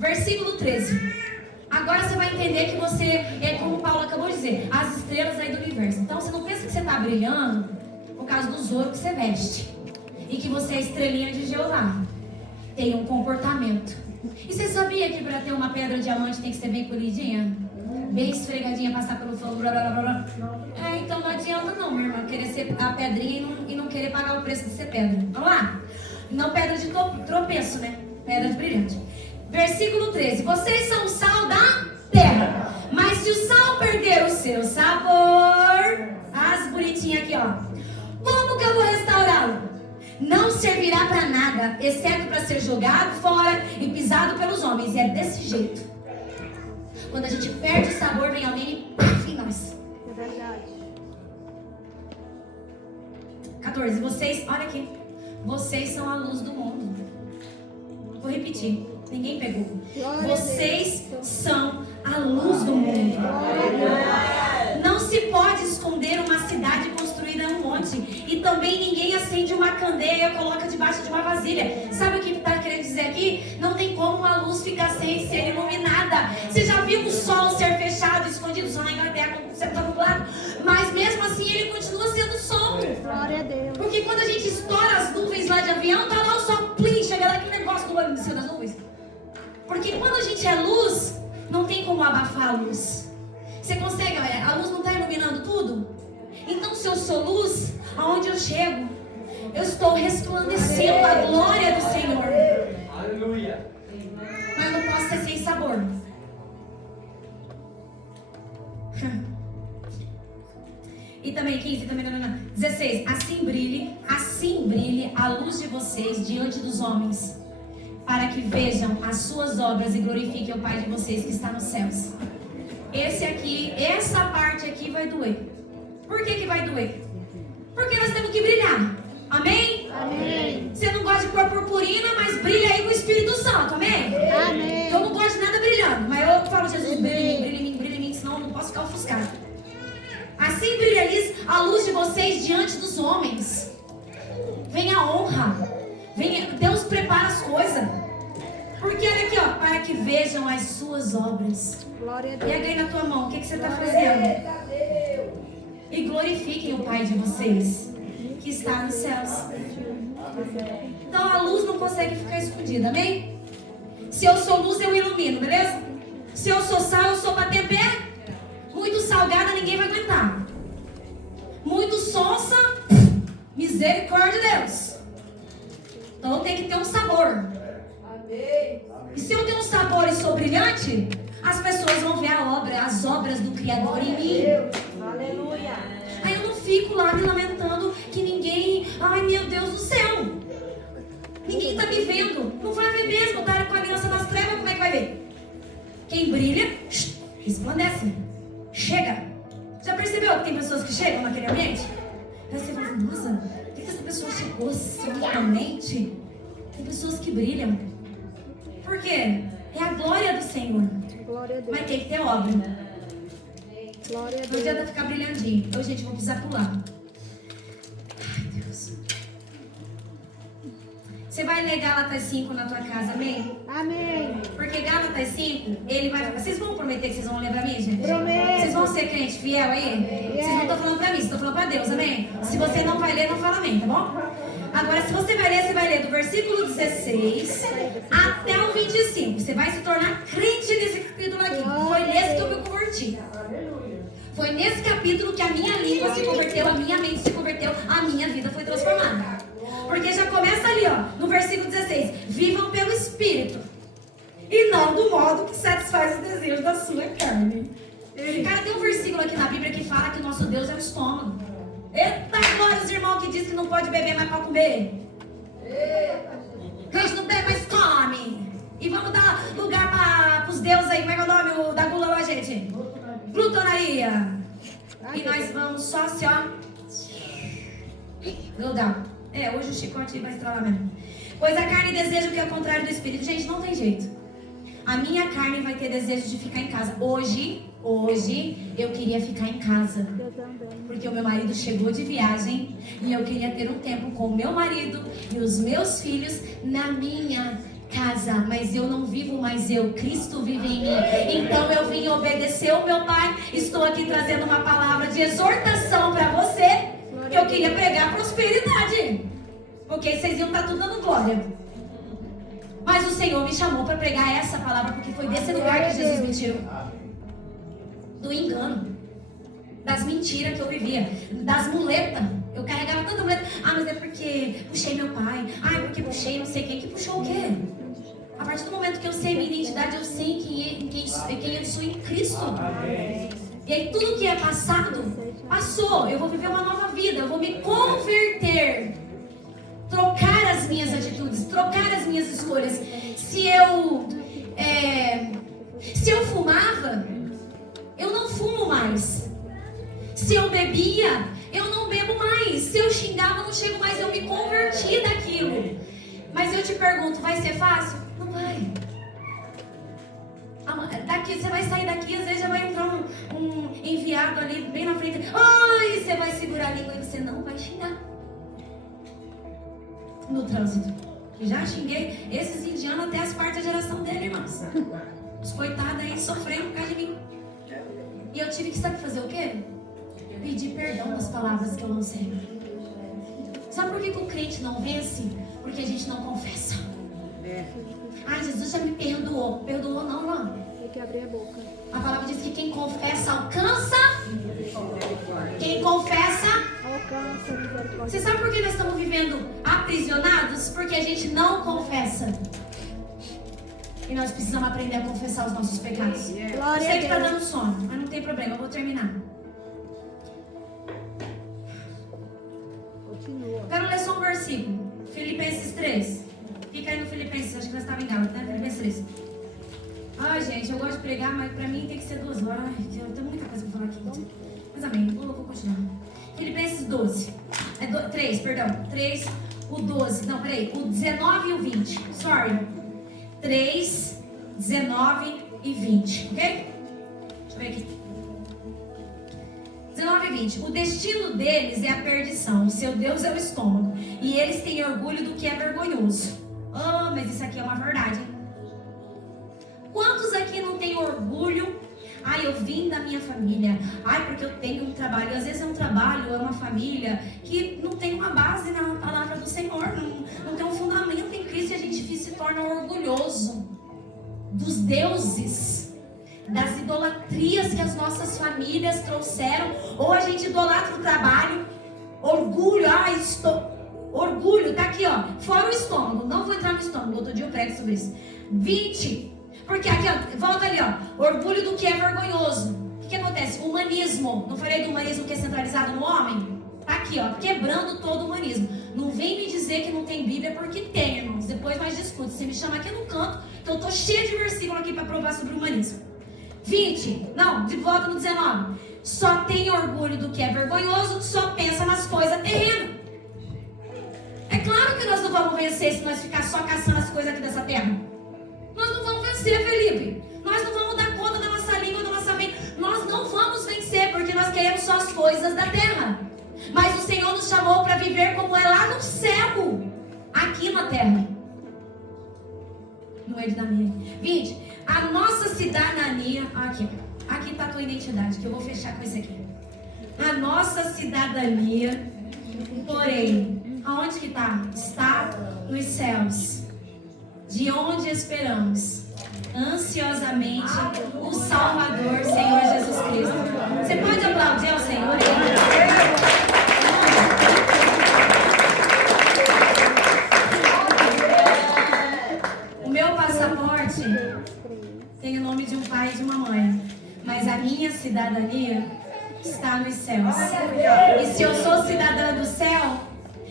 Versículo 13. Agora você vai entender que você é, como Paulo acabou de dizer, as estrelas aí do universo. Então você não pensa que você está brilhando por causa dos ouro que você veste. E que você é estrelinha de Jeová. Tem um comportamento. E você sabia que para ter uma pedra diamante tem que ser bem polidinha? Bem esfregadinha, passar pelo fogo, blá blá blá blá. Então não adianta não, minha irmã, querer ser a pedrinha e não querer pagar o preço de ser pedra. Vamos lá? Não pedra de tropeço, né? Pedra de brilhante. Versículo 13. Vocês são o sal da terra. Mas se o sal perder o seu sabor, as bonitinhas aqui, ó. Como que eu vou restaurá-lo? Não servirá para nada, exceto para ser jogado fora e pisado pelos homens. E é desse jeito. Quando a gente perde o sabor, vem alguém e paf em nós. É verdade. 14. Vocês, olha aqui. Vocês são a luz do mundo. Vou repetir. Ninguém pegou. Vocês são a luz do mundo. Não se pode esconder uma cidade construída em um monte. E também ninguém acende uma candeia e coloca debaixo de uma vasilha. Sabe o que está querendo dizer aqui? Não tem como uma luz ficar sem ser iluminada. Você já viu o sol ser fechado, escondido? O sol na Inglaterra, quando você está nublado. Mas mesmo assim ele continua sendo sol. Glória a Deus. Porque quando a gente estoura as nuvens lá de avião, tá lá o sol, plim, chega lá aquele negócio do olho em cima das nuvens. Porque quando a gente é luz, não tem como abafar a luz. Você consegue, olha, a luz não está iluminando tudo? Então se eu sou luz, aonde eu chego, eu estou resplandecendo a glória do Senhor. Aleluia. Mas não posso ser sem sabor. E também 15, também não. 16. Assim brilhe a luz de vocês diante dos homens, para que vejam as suas obras e glorifiquem o Pai de vocês que está nos céus. Essa parte aqui vai doer. Por que vai doer? Porque nós temos que brilhar. Amém? Amém. Você não gosta de pôr purpurina, mas brilha aí com o Espírito Santo. Amém? Amém. Eu não gosto de nada brilhando, mas eu falo, Jesus, brilha em mim, senão eu não posso ficar ofuscado. Assim brilha a luz de vocês diante dos homens. Vem a honra. Deus prepara as coisas. Porque olha aqui, ó, para que vejam as suas obras. Glória a E Deus. aí na tua mão, o que você está fazendo? E glorifiquem o Pai de vocês, que está nos céus. Então a luz não consegue ficar escondida, amém? Se eu sou luz, eu ilumino, beleza? Se eu sou sal, eu sou bater pé. Muito salgada, ninguém vai aguentar. Muito sonsa, misericórdia de Deus. Então tem que ter um sabor. E se eu tenho um sabor e sou brilhante, as pessoas vão ver as obras do Criador em mim. Aleluia. Aí eu não fico lá me lamentando que ninguém... Ai, meu Deus do céu. Ninguém está me vendo. Não vai ver mesmo. Tá com a aliança nas trevas, como é que vai ver? Quem brilha, resplandece. Chega. Já percebeu que tem pessoas que chegam naquele ambiente? Aí você fala assim, nossa, por que essa pessoa chegou assim realmente? Tem pessoas que brilham. Por quê? É a glória do Senhor. Glória a Deus. Mas tem que ter obra. Glória a Não Deus. adianta ficar brilhandinho. Eu, gente, vou precisar pular. Ai, Deus. Você vai ler Gálatas 5 na tua casa, amém? Amém. Porque Gálatas 5, ele vai... Vocês vão prometer que vocês vão ler pra mim, gente? Prometo. Vocês vão ser crente fiel aí? Vocês não estão falando pra mim, vocês estão falando pra Deus, amém? Se você não vai ler, não fala amém, tá bom? Agora, se você vai ler do versículo 16 até o 25. Você vai se tornar crente nesse capítulo aqui. Foi nesse que eu me converti. Foi nesse capítulo que a minha língua se converteu, a minha mente se converteu, a minha vida foi transformada. Porque já começa ali, ó, no versículo 16. Vivam pelo Espírito e não do modo que satisfaz os desejos da sua carne. Cara, tem um versículo aqui na Bíblia que fala que o nosso Deus é o estômago. Eita, glória, os irmãos que dizem que não pode beber mais para comer. Crente não bebe, mas come. E vamos dar lugar para os deuses aí. Como é que é o nome da gula lá, gente? Glutonaria. E nós vamos só assim, ó. Legal. Hoje o chicote vai estralar mesmo. Pois a carne deseja o que é o contrário do Espírito. Gente, não tem jeito. A minha carne vai ter desejo de ficar em casa. Hoje eu queria ficar em casa. Eu também. Porque o meu marido chegou de viagem e eu queria ter um tempo com o meu marido e os meus filhos na minha casa. Mas eu não vivo mais eu, Cristo vive em mim. Então eu vim obedecer o meu Pai. Estou aqui trazendo uma palavra de exortação para você. Que eu queria pregar prosperidade. Porque vocês iam estar tudo dando glória. Mas o Senhor me chamou para pregar essa palavra porque foi desse lugar que Jesus me tirou. Do engano. Das mentiras que eu vivia. Das muletas. Eu carregava tanta muleta. Ah, mas é porque puxei meu pai. Ah, é porque puxei não sei quem. Que puxou o quê? A partir do momento que eu sei minha identidade, eu sei quem eu sou em Cristo. E aí tudo que é passado, passou. Eu vou viver uma nova vida. Eu vou me converter. Trocar as minhas atitudes. Trocar as minhas escolhas. Se eu fumava, eu não fumo mais. Se eu bebia, eu não bebo mais. Se eu xingava, eu não chego mais. Eu me converti daquilo. Mas eu te pergunto, vai ser fácil? Não vai. Daqui, você vai sair daqui, às vezes já vai entrar um enviado ali bem na frente. Ai, você vai segurar a língua e você não vai xingar. No trânsito. Já xinguei esses indianos até as partes da geração dele, irmãos. Os coitados aí sofrendo por causa de mim. E eu tive que, sabe fazer o quê? Pedir perdão das palavras que eu lancei. Sabe por que o crente não vence? Porque a gente não confessa. Ai, Jesus já me perdoou. Perdoou não, irmã. Tem que abrir a boca. A palavra diz que quem confessa alcança. Quem confessa Alcança a misericórdia. Você sabe por que nós estamos vivendo aprisionados? Porque a gente não confessa. E nós precisamos aprender a confessar os nossos pecados. Eu Glória sei que a está Deus. dando sono, mas não tem problema, eu vou terminar. Continua. Quero ler só um versículo. Filipenses 3. Fica aí no Filipenses Filipenses, acho que nós estávamos em Gálatas, né? Filipenses 3. Ai, gente, eu gosto de pregar, mas pra mim tem que ser 2 horas. Ai, eu tenho muita coisa pra falar aqui. Mas amém, vou continuar. Filipenses 12. 3, perdão. 3, o 12. Não, peraí. O 19 e o 20. Sorry. 3, 19 e 20. Ok? Deixa eu ver aqui. 19 e 20. O destino deles é a perdição. O seu Deus é o estômago. E eles têm orgulho do que é vergonhoso. Oh, mas isso aqui é uma verdade, hein? Quantos aqui não têm orgulho? Ai, eu vim da minha família. Ai, porque eu tenho um trabalho. E às vezes é um trabalho, é uma família que não tem uma base na palavra do Senhor. Não tem um fundamento em Cristo. E a gente se torna orgulhoso dos deuses, das idolatrias que as nossas famílias trouxeram. Ou a gente idolatra o trabalho. Orgulho, orgulho, tá aqui, ó. Fora o estômago. Não vou entrar no estômago. Outro dia eu prego sobre isso. 20. Porque aqui, ó, volta ali, ó. Orgulho do que é vergonhoso. O que acontece? Humanismo. Não falei do humanismo que é centralizado no homem? Tá aqui, ó. Quebrando todo o humanismo. Não vem me dizer que não tem Bíblia, porque tem, irmãos. Depois nós discutimos. Você me chama aqui no canto, que eu tô cheia de versículo aqui para provar sobre o humanismo. 20. Não, de volta no 19. Só tem orgulho do que é vergonhoso, só pensa nas coisas terrenas. É claro que nós não vamos vencer se nós ficar só caçando as coisas aqui dessa terra. Nós não vamos vencer, Felipe. Nós não vamos dar conta da nossa língua, da nossa mente. Nós não vamos vencer porque nós queremos só as coisas da terra. Mas o Senhor nos chamou para viver como é lá no céu, aqui na terra. No meio da minha. 20. A nossa cidadania. Aqui está a tua identidade, que eu vou fechar com isso aqui. A nossa cidadania, porém, aonde que está? Está nos céus. De onde esperamos ansiosamente o Salvador, Senhor Jesus Cristo. Você pode aplaudir ao Senhor? O meu passaporte tem o nome de um pai e de uma mãe, mas a minha cidadania está nos céus. E se eu sou cidadã do céu,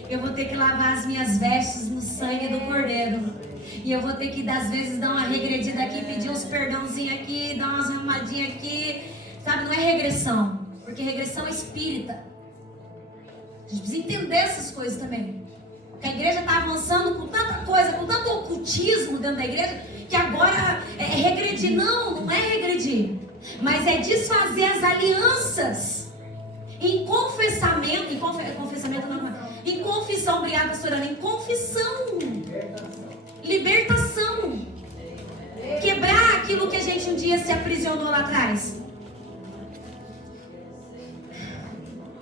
eu vou ter que lavar as minhas vestes no sangue do Cordeiro. E eu vou ter que, às vezes, dar uma regredida aqui, pedir uns perdãozinhos aqui, dar umas arrumadinhas aqui. Sabe, não é regressão. Porque regressão é espírita. A gente precisa entender essas coisas também. Porque a igreja está avançando com tanta coisa, com tanto ocultismo dentro da igreja, que agora é regredir. Não é regredir. Mas é desfazer as alianças. Em confessamento, em confissão, obrigada, pastora Ana, em confissão. Libertação. Quebrar aquilo que a gente um dia se aprisionou lá atrás.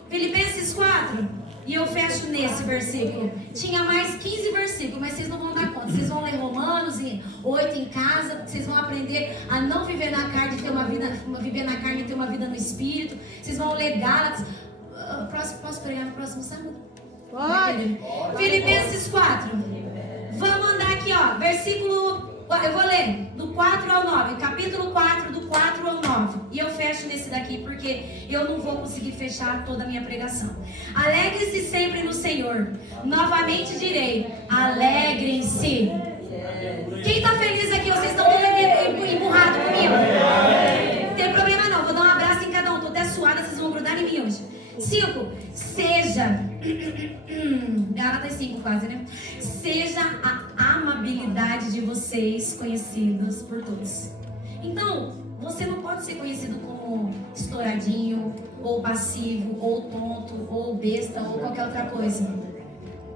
Filipenses 4. E eu fecho nesse versículo. Tinha mais 15 versículos, mas vocês não vão dar conta. Vocês vão ler Romanos 8 em casa. Vocês vão aprender a não viver na carne, ter uma vida, viver na carne e ter uma vida no espírito. Vocês vão ler Gálatas. Posso pregar no próximo sábado? Pode. Filipenses 4. Vamos andar aqui, ó, versículo, eu vou ler, do 4 ao 9, capítulo 4, do 4 ao 9. E eu fecho nesse daqui, porque eu não vou conseguir fechar toda a minha pregação. Alegre-se sempre no Senhor. Novamente direi, alegrem-se. Quem está feliz aqui? Vocês estão empurrados comigo? Não tem problema não, vou dar um abraço em cada um. Estou até suada, vocês vão grudar em mim hoje. 5. Seja Gálatas 5 quase, né? Seja a amabilidade de vocês conhecidos por todos. Então, você não pode ser conhecido como estouradinho, ou passivo, ou tonto, ou besta, ou qualquer outra coisa.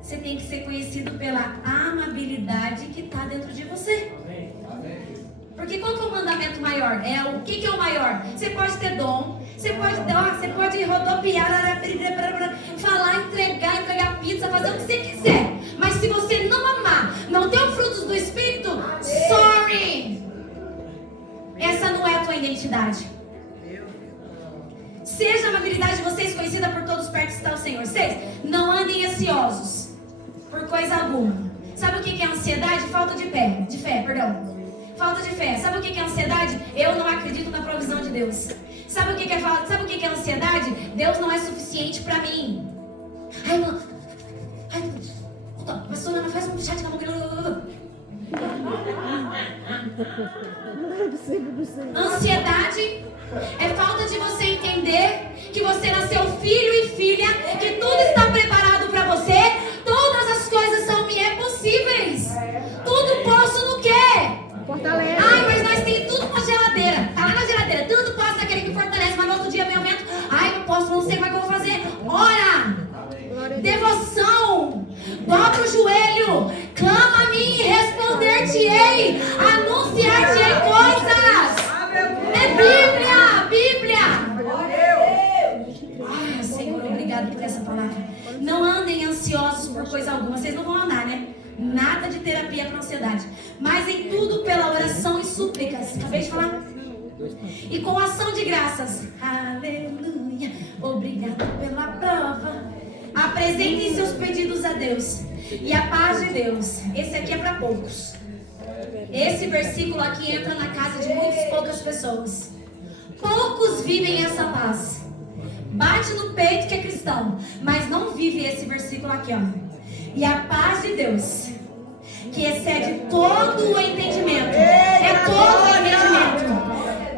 Você tem que ser conhecido pela amabilidade que está dentro de você. Porque qual que é o mandamento maior? O que é o maior? Você pode ter dom, você pode rodopiar, falar, entregar pizza, fazer o que você quiser. Mas se você não amar, não ter os frutos do Espírito, sorry! Essa não é a tua identidade. Seja a amabilidade de vocês conhecida por todos, perto está o Senhor. 6. Não andem ansiosos por coisa alguma. Sabe o que é ansiedade? Falta de fé, perdão. Falta de fé. Sabe o que é ansiedade? Eu não acredito na provisão de Deus. Sabe o que é ansiedade? Deus não é suficiente pra mim. Ai, não. Pastor Ana, faz um chat com a mão. Ansiedade é falta de você entender que você nasceu filho e filha, que tudo está preparado para você. Todas as coisas são possíveis. Tudo posso no quê? Fortaleza. Ai, mas nós tem tudo na geladeira. Tá lá na geladeira. Tudo posso naquele que fortalece, mas no outro dia vem o vento. Ai, não posso, não sei como é que eu vou fazer. Ora, devoção. Dobra o joelho. Clama a mim e responder-te-ei. Anunciar-te-ei coisas. É Bíblia. Ah, Senhor, obrigado por essa palavra. Não andem ansiosos por coisa alguma. Vocês não vão andar, né? Nada de terapia para ansiedade. Mas em tudo pela oração e súplicas. Acabei de falar? E com ação de graças. Aleluia. Obrigado pela prova. Apresentem seus pedidos a Deus. E a paz de Deus. Esse aqui é para poucos. Esse versículo aqui entra na casa de muitas poucas pessoas. Poucos vivem essa paz. Bate no peito que é cristão, mas não vive esse versículo aqui, ó. E a paz de Deus, que excede todo o entendimento. É todo o entendimento.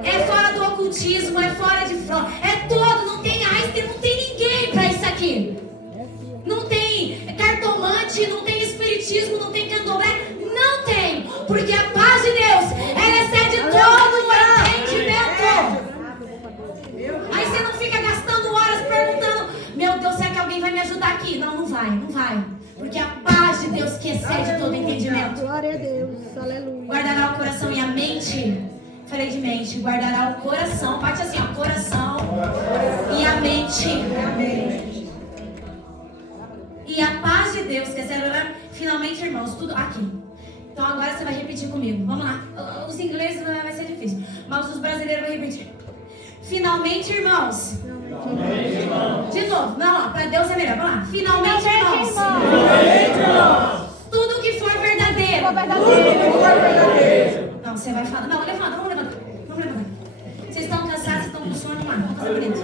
É fora do ocultismo, é fora de fraude. É todo, não tem Einstein, não tem ninguém para isso aqui. Não tem cartomante, não tem espiritismo, não tem candomblé. Não tem, porque a paz de Deus, ela excede todo o entendimento. Aí você não fica gastando horas perguntando: meu Deus, será que alguém vai me ajudar aqui? Não, não vai. Porque a paz de Deus que excede todo entendimento. Glória a Deus, aleluia. Guardará o coração e a mente. Falei de mente. Guardará o coração. Bate assim, ó. Coração e a mente. E a paz de Deus que excede. Finalmente, irmãos, tudo aqui. Então agora você vai repetir comigo. Vamos lá. Os ingleses vai ser difícil, mas os brasileiros vão repetir. Finalmente, irmãos. De novo, não, ó, para Deus é melhor. Vamos lá. Finalmente, irmãos. Tudo que for verdadeiro. Não, você vai falar. Não, levanta, vamos levantar. Vocês estão cansados, vocês estão com sono, vamos lá. Vamos fazer bonito.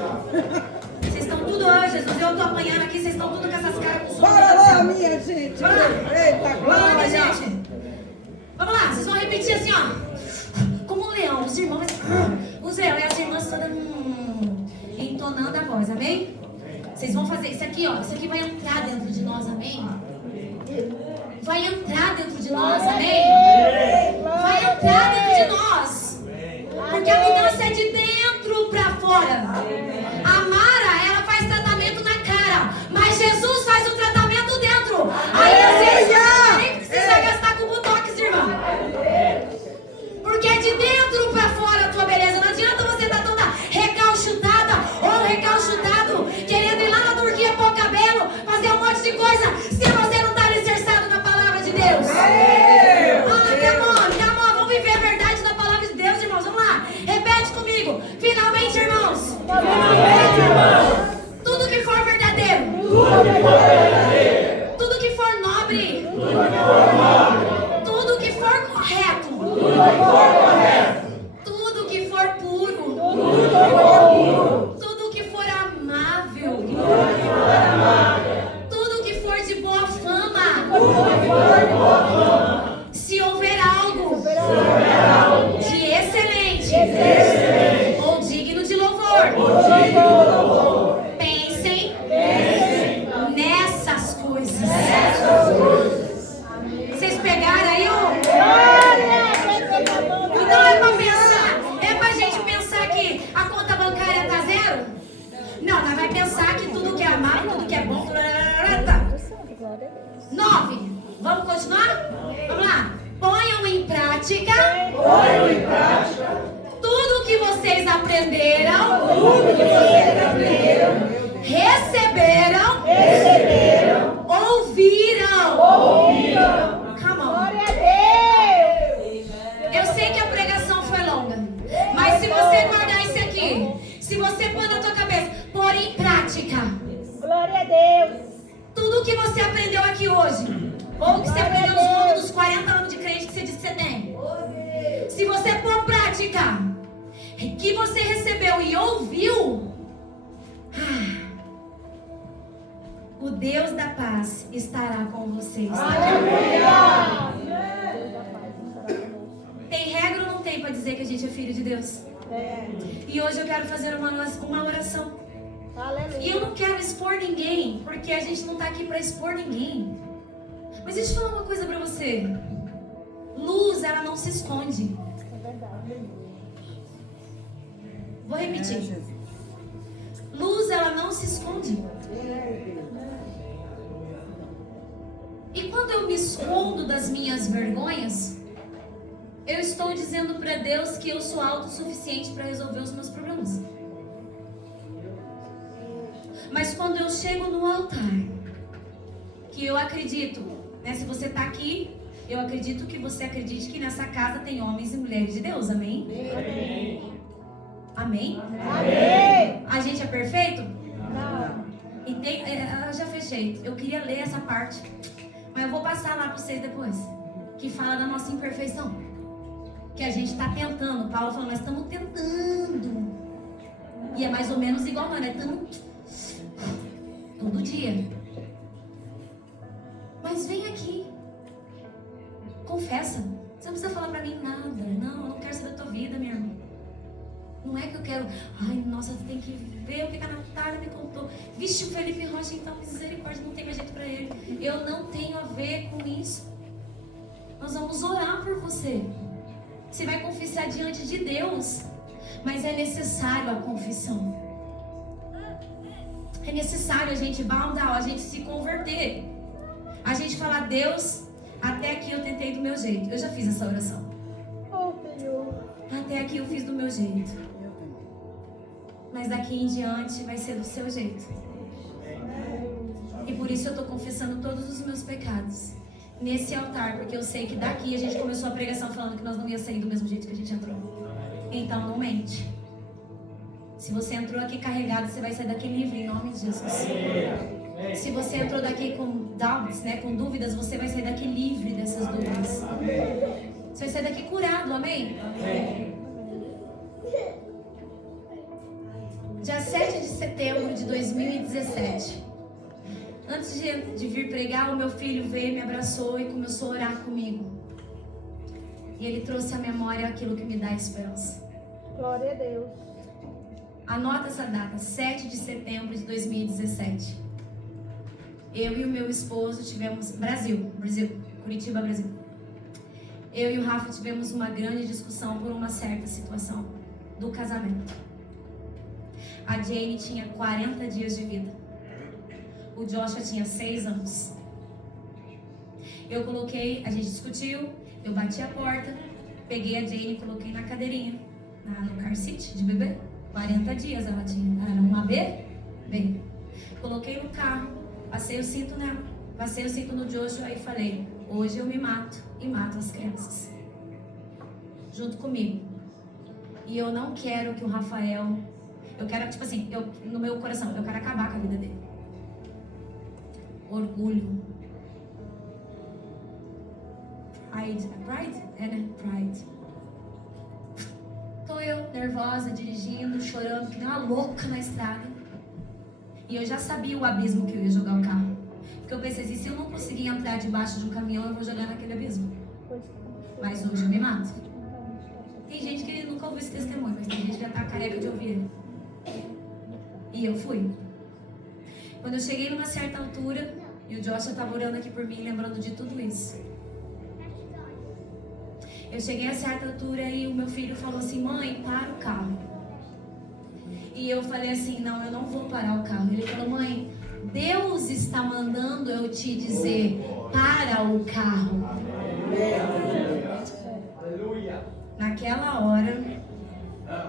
Vocês estão tudo, Jesus, eu tô apanhando aqui, vocês estão tudo com essas caras com sono. Bora lá, minha gente. Vamos lá. Eita, glória, gente. Vamos lá, vocês vão repetir assim, ó. Como um leão, os irmãos. Os leões e as irmãs todas entonando a voz, amém? Vocês vão fazer isso aqui, ó. Isso aqui vai entrar dentro de nós, amém? Vai entrar dentro de nós, amém? Vai entrar dentro de nós. Porque a mudança é de dentro pra fora. A Mara, ela faz tratamento na cara, mas Jesus faz o tratamento dentro. Aí às vezes você nem precisa gastar com botox, irmão. Porque é de dentro pra fora a tua beleza. Não adianta você estar toda recalchutada ou recalchutado, querendo ir lá na Turquia pôr cabelo, fazer um monte de coisa, se você não está alicerçado na palavra de Deus. Come on, vamos viver a verdade da palavra de Deus, irmãos. Vamos lá, repete comigo. Finalmente, irmãos. Tudo que for verdadeiro. Tudo que for nobre. Tudo que for correto. Tudo que for puro. Tudo que for amável. Tudo que for de boa fama. Se houver algo de excelente ou digno de louvor, pensem nessas coisas. Vocês pegaram aí o... Não é pra pensar, é pra gente pensar que a conta bancária tá zero? Não, nós vai pensar que tudo que é amável, tudo que é bom... 9. Vamos continuar? Vamos lá. Ponham em prática tudo que vocês aprenderam, receberam, ouviram. Come on. Eu sei que a pregação foi longa, mas se você guardar isso aqui, se você pôr na tua cabeça, pôr em prática Glória a Deus. tudo que você aprendeu aqui hoje, ou que você aprendeu nos longos dos 40 anos de crente que você disse que você tem, se você pôr prática que você recebeu e ouviu, o Deus da paz estará com vocês. Tem regra de Deus. E hoje eu quero fazer uma oração. E eu não quero expor ninguém, porque a gente não está aqui para expor ninguém. Mas deixa eu falar uma coisa para você. Luz, ela não se esconde. Vou repetir. Luz, ela não se esconde. E quando eu me escondo das minhas vergonhas, eu estou dizendo para Deus que eu sou autossuficiente para resolver os meus problemas. Mas quando eu chego no altar, que eu acredito, né, se você está aqui, eu acredito que você acredite que nessa casa tem homens e mulheres de Deus, amém? Amém? Amém? A gente é perfeito? Não. Eu já fechei, eu queria ler essa parte, mas eu vou passar lá para vocês depois, que fala da nossa imperfeição, que a gente está tentando. Paulo falou, nós estamos tentando, e é mais ou menos igual nós, né? Estamos todo dia. Mas vem aqui, confessa. Você não precisa falar pra mim nada. Não, eu não quero saber da tua vida, minha irmã. Não é que eu quero, ai, nossa, você tem que ver o que a Natália me contou. Vixe, o Felipe Rocha, então, misericórdia, não tem mais jeito pra ele. Eu não tenho a ver com isso. Nós vamos orar por você. Você vai confessar diante de Deus, mas é necessário a confissão. É necessário a gente boundar, a gente se converter. A gente falar, Deus, até aqui eu tentei do meu jeito. Eu já fiz essa oração. Até aqui eu fiz do meu jeito. Mas daqui em diante vai ser do seu jeito. E por isso eu estou confessando todos os meus pecados nesse altar, porque eu sei que daqui a gente começou a pregação falando que nós não ia sair do mesmo jeito que a gente entrou. Então não mente. Se você entrou aqui carregado, você vai sair daqui livre em nome de Jesus. Se você entrou daqui com doubts, né, com dúvidas, você vai sair daqui livre dessas dúvidas. Você vai sair daqui curado, amém? Dia 7 de setembro de 2017. Antes de vir pregar, o meu filho veio, me abraçou e começou a orar comigo. E ele trouxe à memória aquilo que me dá esperança. Glória a Deus. Anota essa data, 7 de setembro de 2017. Eu e o meu esposo tivemos... Brasil, Curitiba, Brasil. Eu e o Rafa tivemos uma grande discussão por uma certa situação do casamento. A Jane tinha 40 dias de vida. O Joshua tinha 6 anos. Eu coloquei, a gente discutiu, eu bati a porta, peguei a Jane e coloquei na cadeirinha, no car seat de bebê. 40 dias ela tinha. Era uma B. Coloquei no carro, passei o cinto nela, passei o cinto no Joshua e falei, hoje eu me mato e mato as crianças. Junto comigo. E eu não quero que o Rafael... Eu quero, tipo assim, no meu coração, eu quero acabar com a vida dele. Orgulho. Pride? É, né? Pride. Tô eu, nervosa, dirigindo, chorando, que nem uma louca na estrada. E eu já sabia o abismo que eu ia jogar o carro. Porque eu pensei assim, se eu não conseguir entrar debaixo de um caminhão, eu vou jogar naquele abismo. Mas hoje eu me mato. Tem gente que nunca ouviu esse testemunho, mas tem gente que já tá careca de ouvir ele. E eu fui. Quando eu cheguei numa certa altura, e o Joshua estava orando aqui por mim, lembrando de tudo isso. Eu cheguei a certa altura e o meu filho falou assim, mãe, para o carro. E eu falei assim, não, eu não vou parar o carro. Ele falou, mãe, Deus está mandando eu te dizer, para o carro. Aleluia. Naquela hora,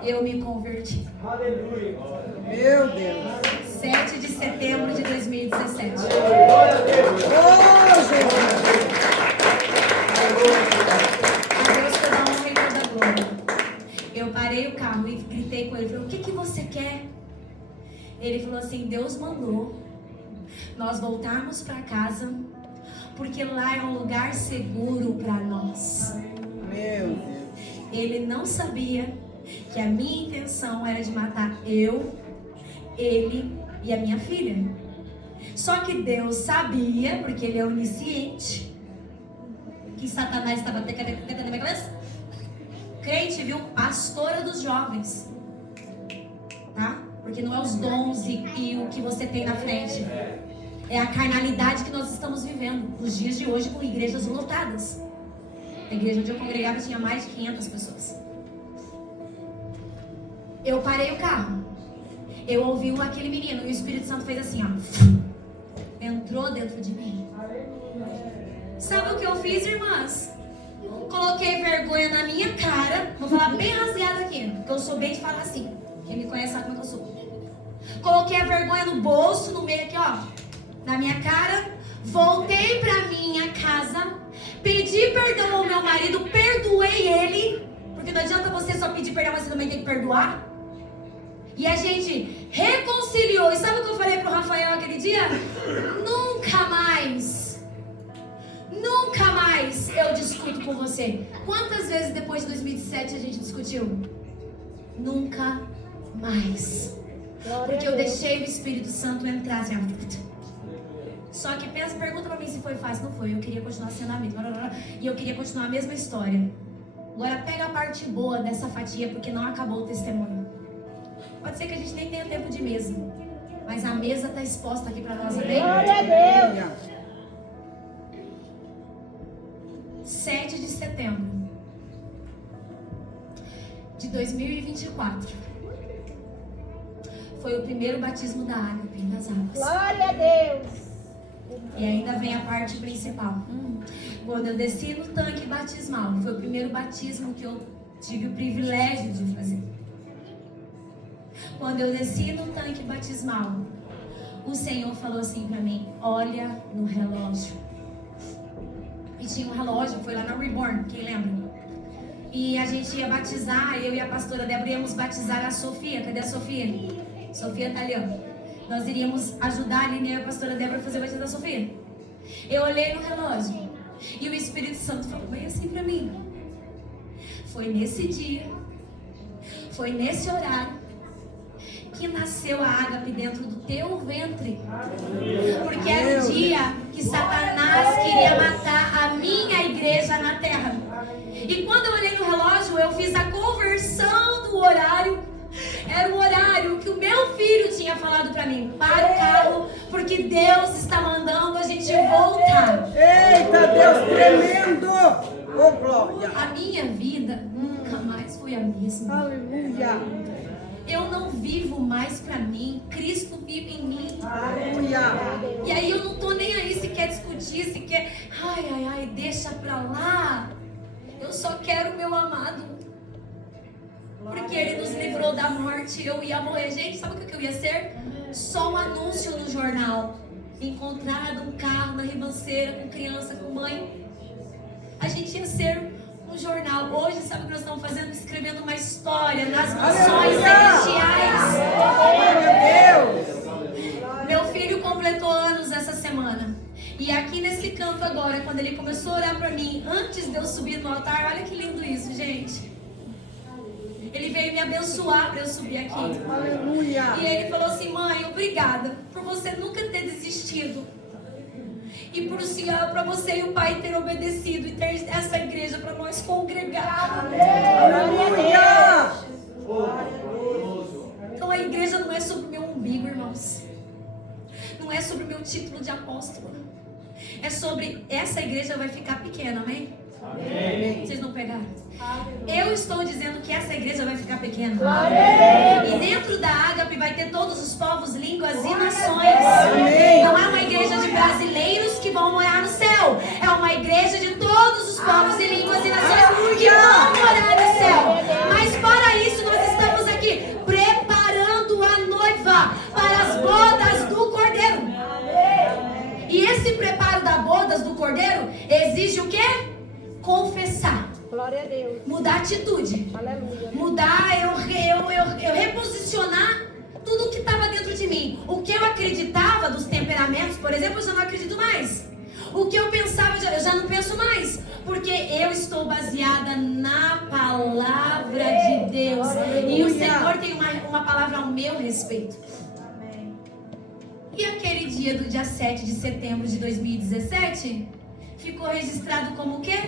eu me converti. Aleluia. Meu Deus. 7 de setembro de 2017. Glória a Deus. Oh, Jesus. A Deus toda a honra e toda a glória. Eu parei o carro e gritei com ele. Falei, o que você quer? Ele falou assim, Deus mandou nós voltarmos para casa, porque lá é um lugar seguro para nós. Meu Deus. Ele não sabia que a minha intenção era de matar eu, ele e a minha filha. Só que Deus sabia, porque Ele é onisciente, que Satanás estava tentando na minha cabeça. Crente, viu? Pastora dos jovens. Tá? Porque não é os dons e o que você tem na frente. É a carnalidade que nós estamos vivendo. Nos dias de hoje, com igrejas lotadas. A igreja onde eu congregava tinha mais de 500 pessoas. Eu parei o carro. Eu ouvi aquele menino e o Espírito Santo fez assim, ó. Entrou dentro de mim. Sabe o que eu fiz, irmãs? Coloquei vergonha na minha cara. Vou falar bem rasgado aqui, porque eu sou bem de falar assim. Quem me conhece sabe como é que eu sou. Coloquei a vergonha no bolso, no meio aqui, ó, na minha cara. Voltei pra minha casa. Pedi perdão ao meu marido. Perdoei ele. Porque não adianta você só pedir perdão, mas você também tem que perdoar. E a gente reconciliou. E sabe o que eu falei pro Rafael aquele dia? Nunca mais eu discuto com você. Quantas vezes depois de 2017 a gente discutiu? Nunca mais. Porque eu deixei o Espírito Santo entrar assim, só que pergunta pra mim se foi fácil. Não foi, eu queria continuar sendo a mesma. E eu queria continuar a mesma história. Agora pega a parte boa dessa fatia, porque não acabou o testemunho. Pode ser que a gente nem tenha tempo de mesa, mas a mesa está exposta aqui para nós, amém? Glória a Deus. 7 de setembro de 2024 foi o primeiro batismo da Ágape das águas. Glória a Deus. E ainda vem a parte principal. Quando eu desci no tanque batismal, foi o primeiro batismo que eu tive o privilégio de fazer. Quando eu desci no tanque batismal, o Senhor falou assim pra mim: olha no relógio. E tinha um relógio, foi lá na Reborn, quem lembra? E a gente ia batizar, eu e a pastora Débora íamos batizar a Sofia. Cadê a Sofia? Sofia tá ali, ó. Nós iríamos ajudar ali, né, a pastora Débora a fazer o batismo da Sofia. Eu olhei no relógio e o Espírito Santo falou bem assim pra mim: foi nesse dia, foi nesse horário que nasceu a Ágape dentro do teu ventre. Porque era o dia que Satanás queria matar a minha igreja na terra. E quando eu olhei no relógio, eu fiz a conversão do horário. Era o horário que o meu filho tinha falado pra mim: para o carro, porque Deus está mandando a gente voltar. Eita, Deus tremendo! Ô, glória! A minha vida nunca mais foi a mesma. Aleluia! Eu não vivo mais pra mim, Cristo vive em mim. Aleluia! E aí eu não tô nem aí se quer discutir, se quer... Ai, deixa pra lá. Eu só quero o meu amado. Porque ele nos livrou da morte, eu ia morrer. Gente, sabe o que eu ia ser? Só um anúncio no jornal. Encontrado um carro na ribanceira com criança, com mãe. A gente ia ser um jornal. Hoje, sabe o que nós estamos fazendo? Escrevendo uma história nas mansões celestiais. Glória a Deus! Meu filho completou anos essa semana. E aqui nesse canto agora, quando ele começou a orar pra mim, antes de eu subir no altar, olha que lindo isso, gente. Ele veio me abençoar para eu subir aqui. Aleluia! E ele falou assim: mãe, obrigada por você nunca ter desistido. E por senhor, para você e o pai ter obedecido e ter essa igreja para nós congregar. Aleluia! Então a igreja não é sobre o meu umbigo, irmãos. Não é sobre o meu título de apóstolo. É sobre essa igreja vai ficar pequena, amém? Amém. Vocês não pegaram? Eu estou dizendo que essa igreja vai ficar pequena. E dentro da Ágape vai ter todos os povos, línguas e nações. Não é uma igreja de brasileiros que vão morar no céu. É uma igreja de todos os povos e línguas e nações que vão morar no céu. Mas para isso nós estamos aqui preparando a noiva para as bodas do Cordeiro. E esse preparo das bodas do Cordeiro exige o quê? Confessar. Glória a Deus. Mudar a atitude. Aleluia. Mudar, eu reposicionar tudo que estava dentro de mim. O que eu acreditava dos temperamentos, por exemplo, eu já não acredito mais. O que eu pensava, eu já não penso mais. Porque eu estou baseada na palavra de Deus. E o Senhor tem uma palavra ao meu respeito. E aquele dia do dia 7 de setembro de 2017 ficou registrado como o quê?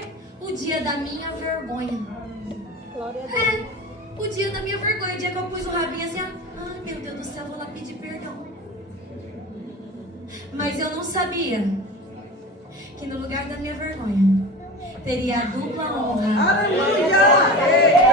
O dia da minha vergonha. O dia da minha vergonha, o dia que eu pus o rabinho assim, ai meu Deus do céu, vou lá pedir perdão. Mas eu não sabia que no lugar da minha vergonha teria a dupla honra. Aleluia!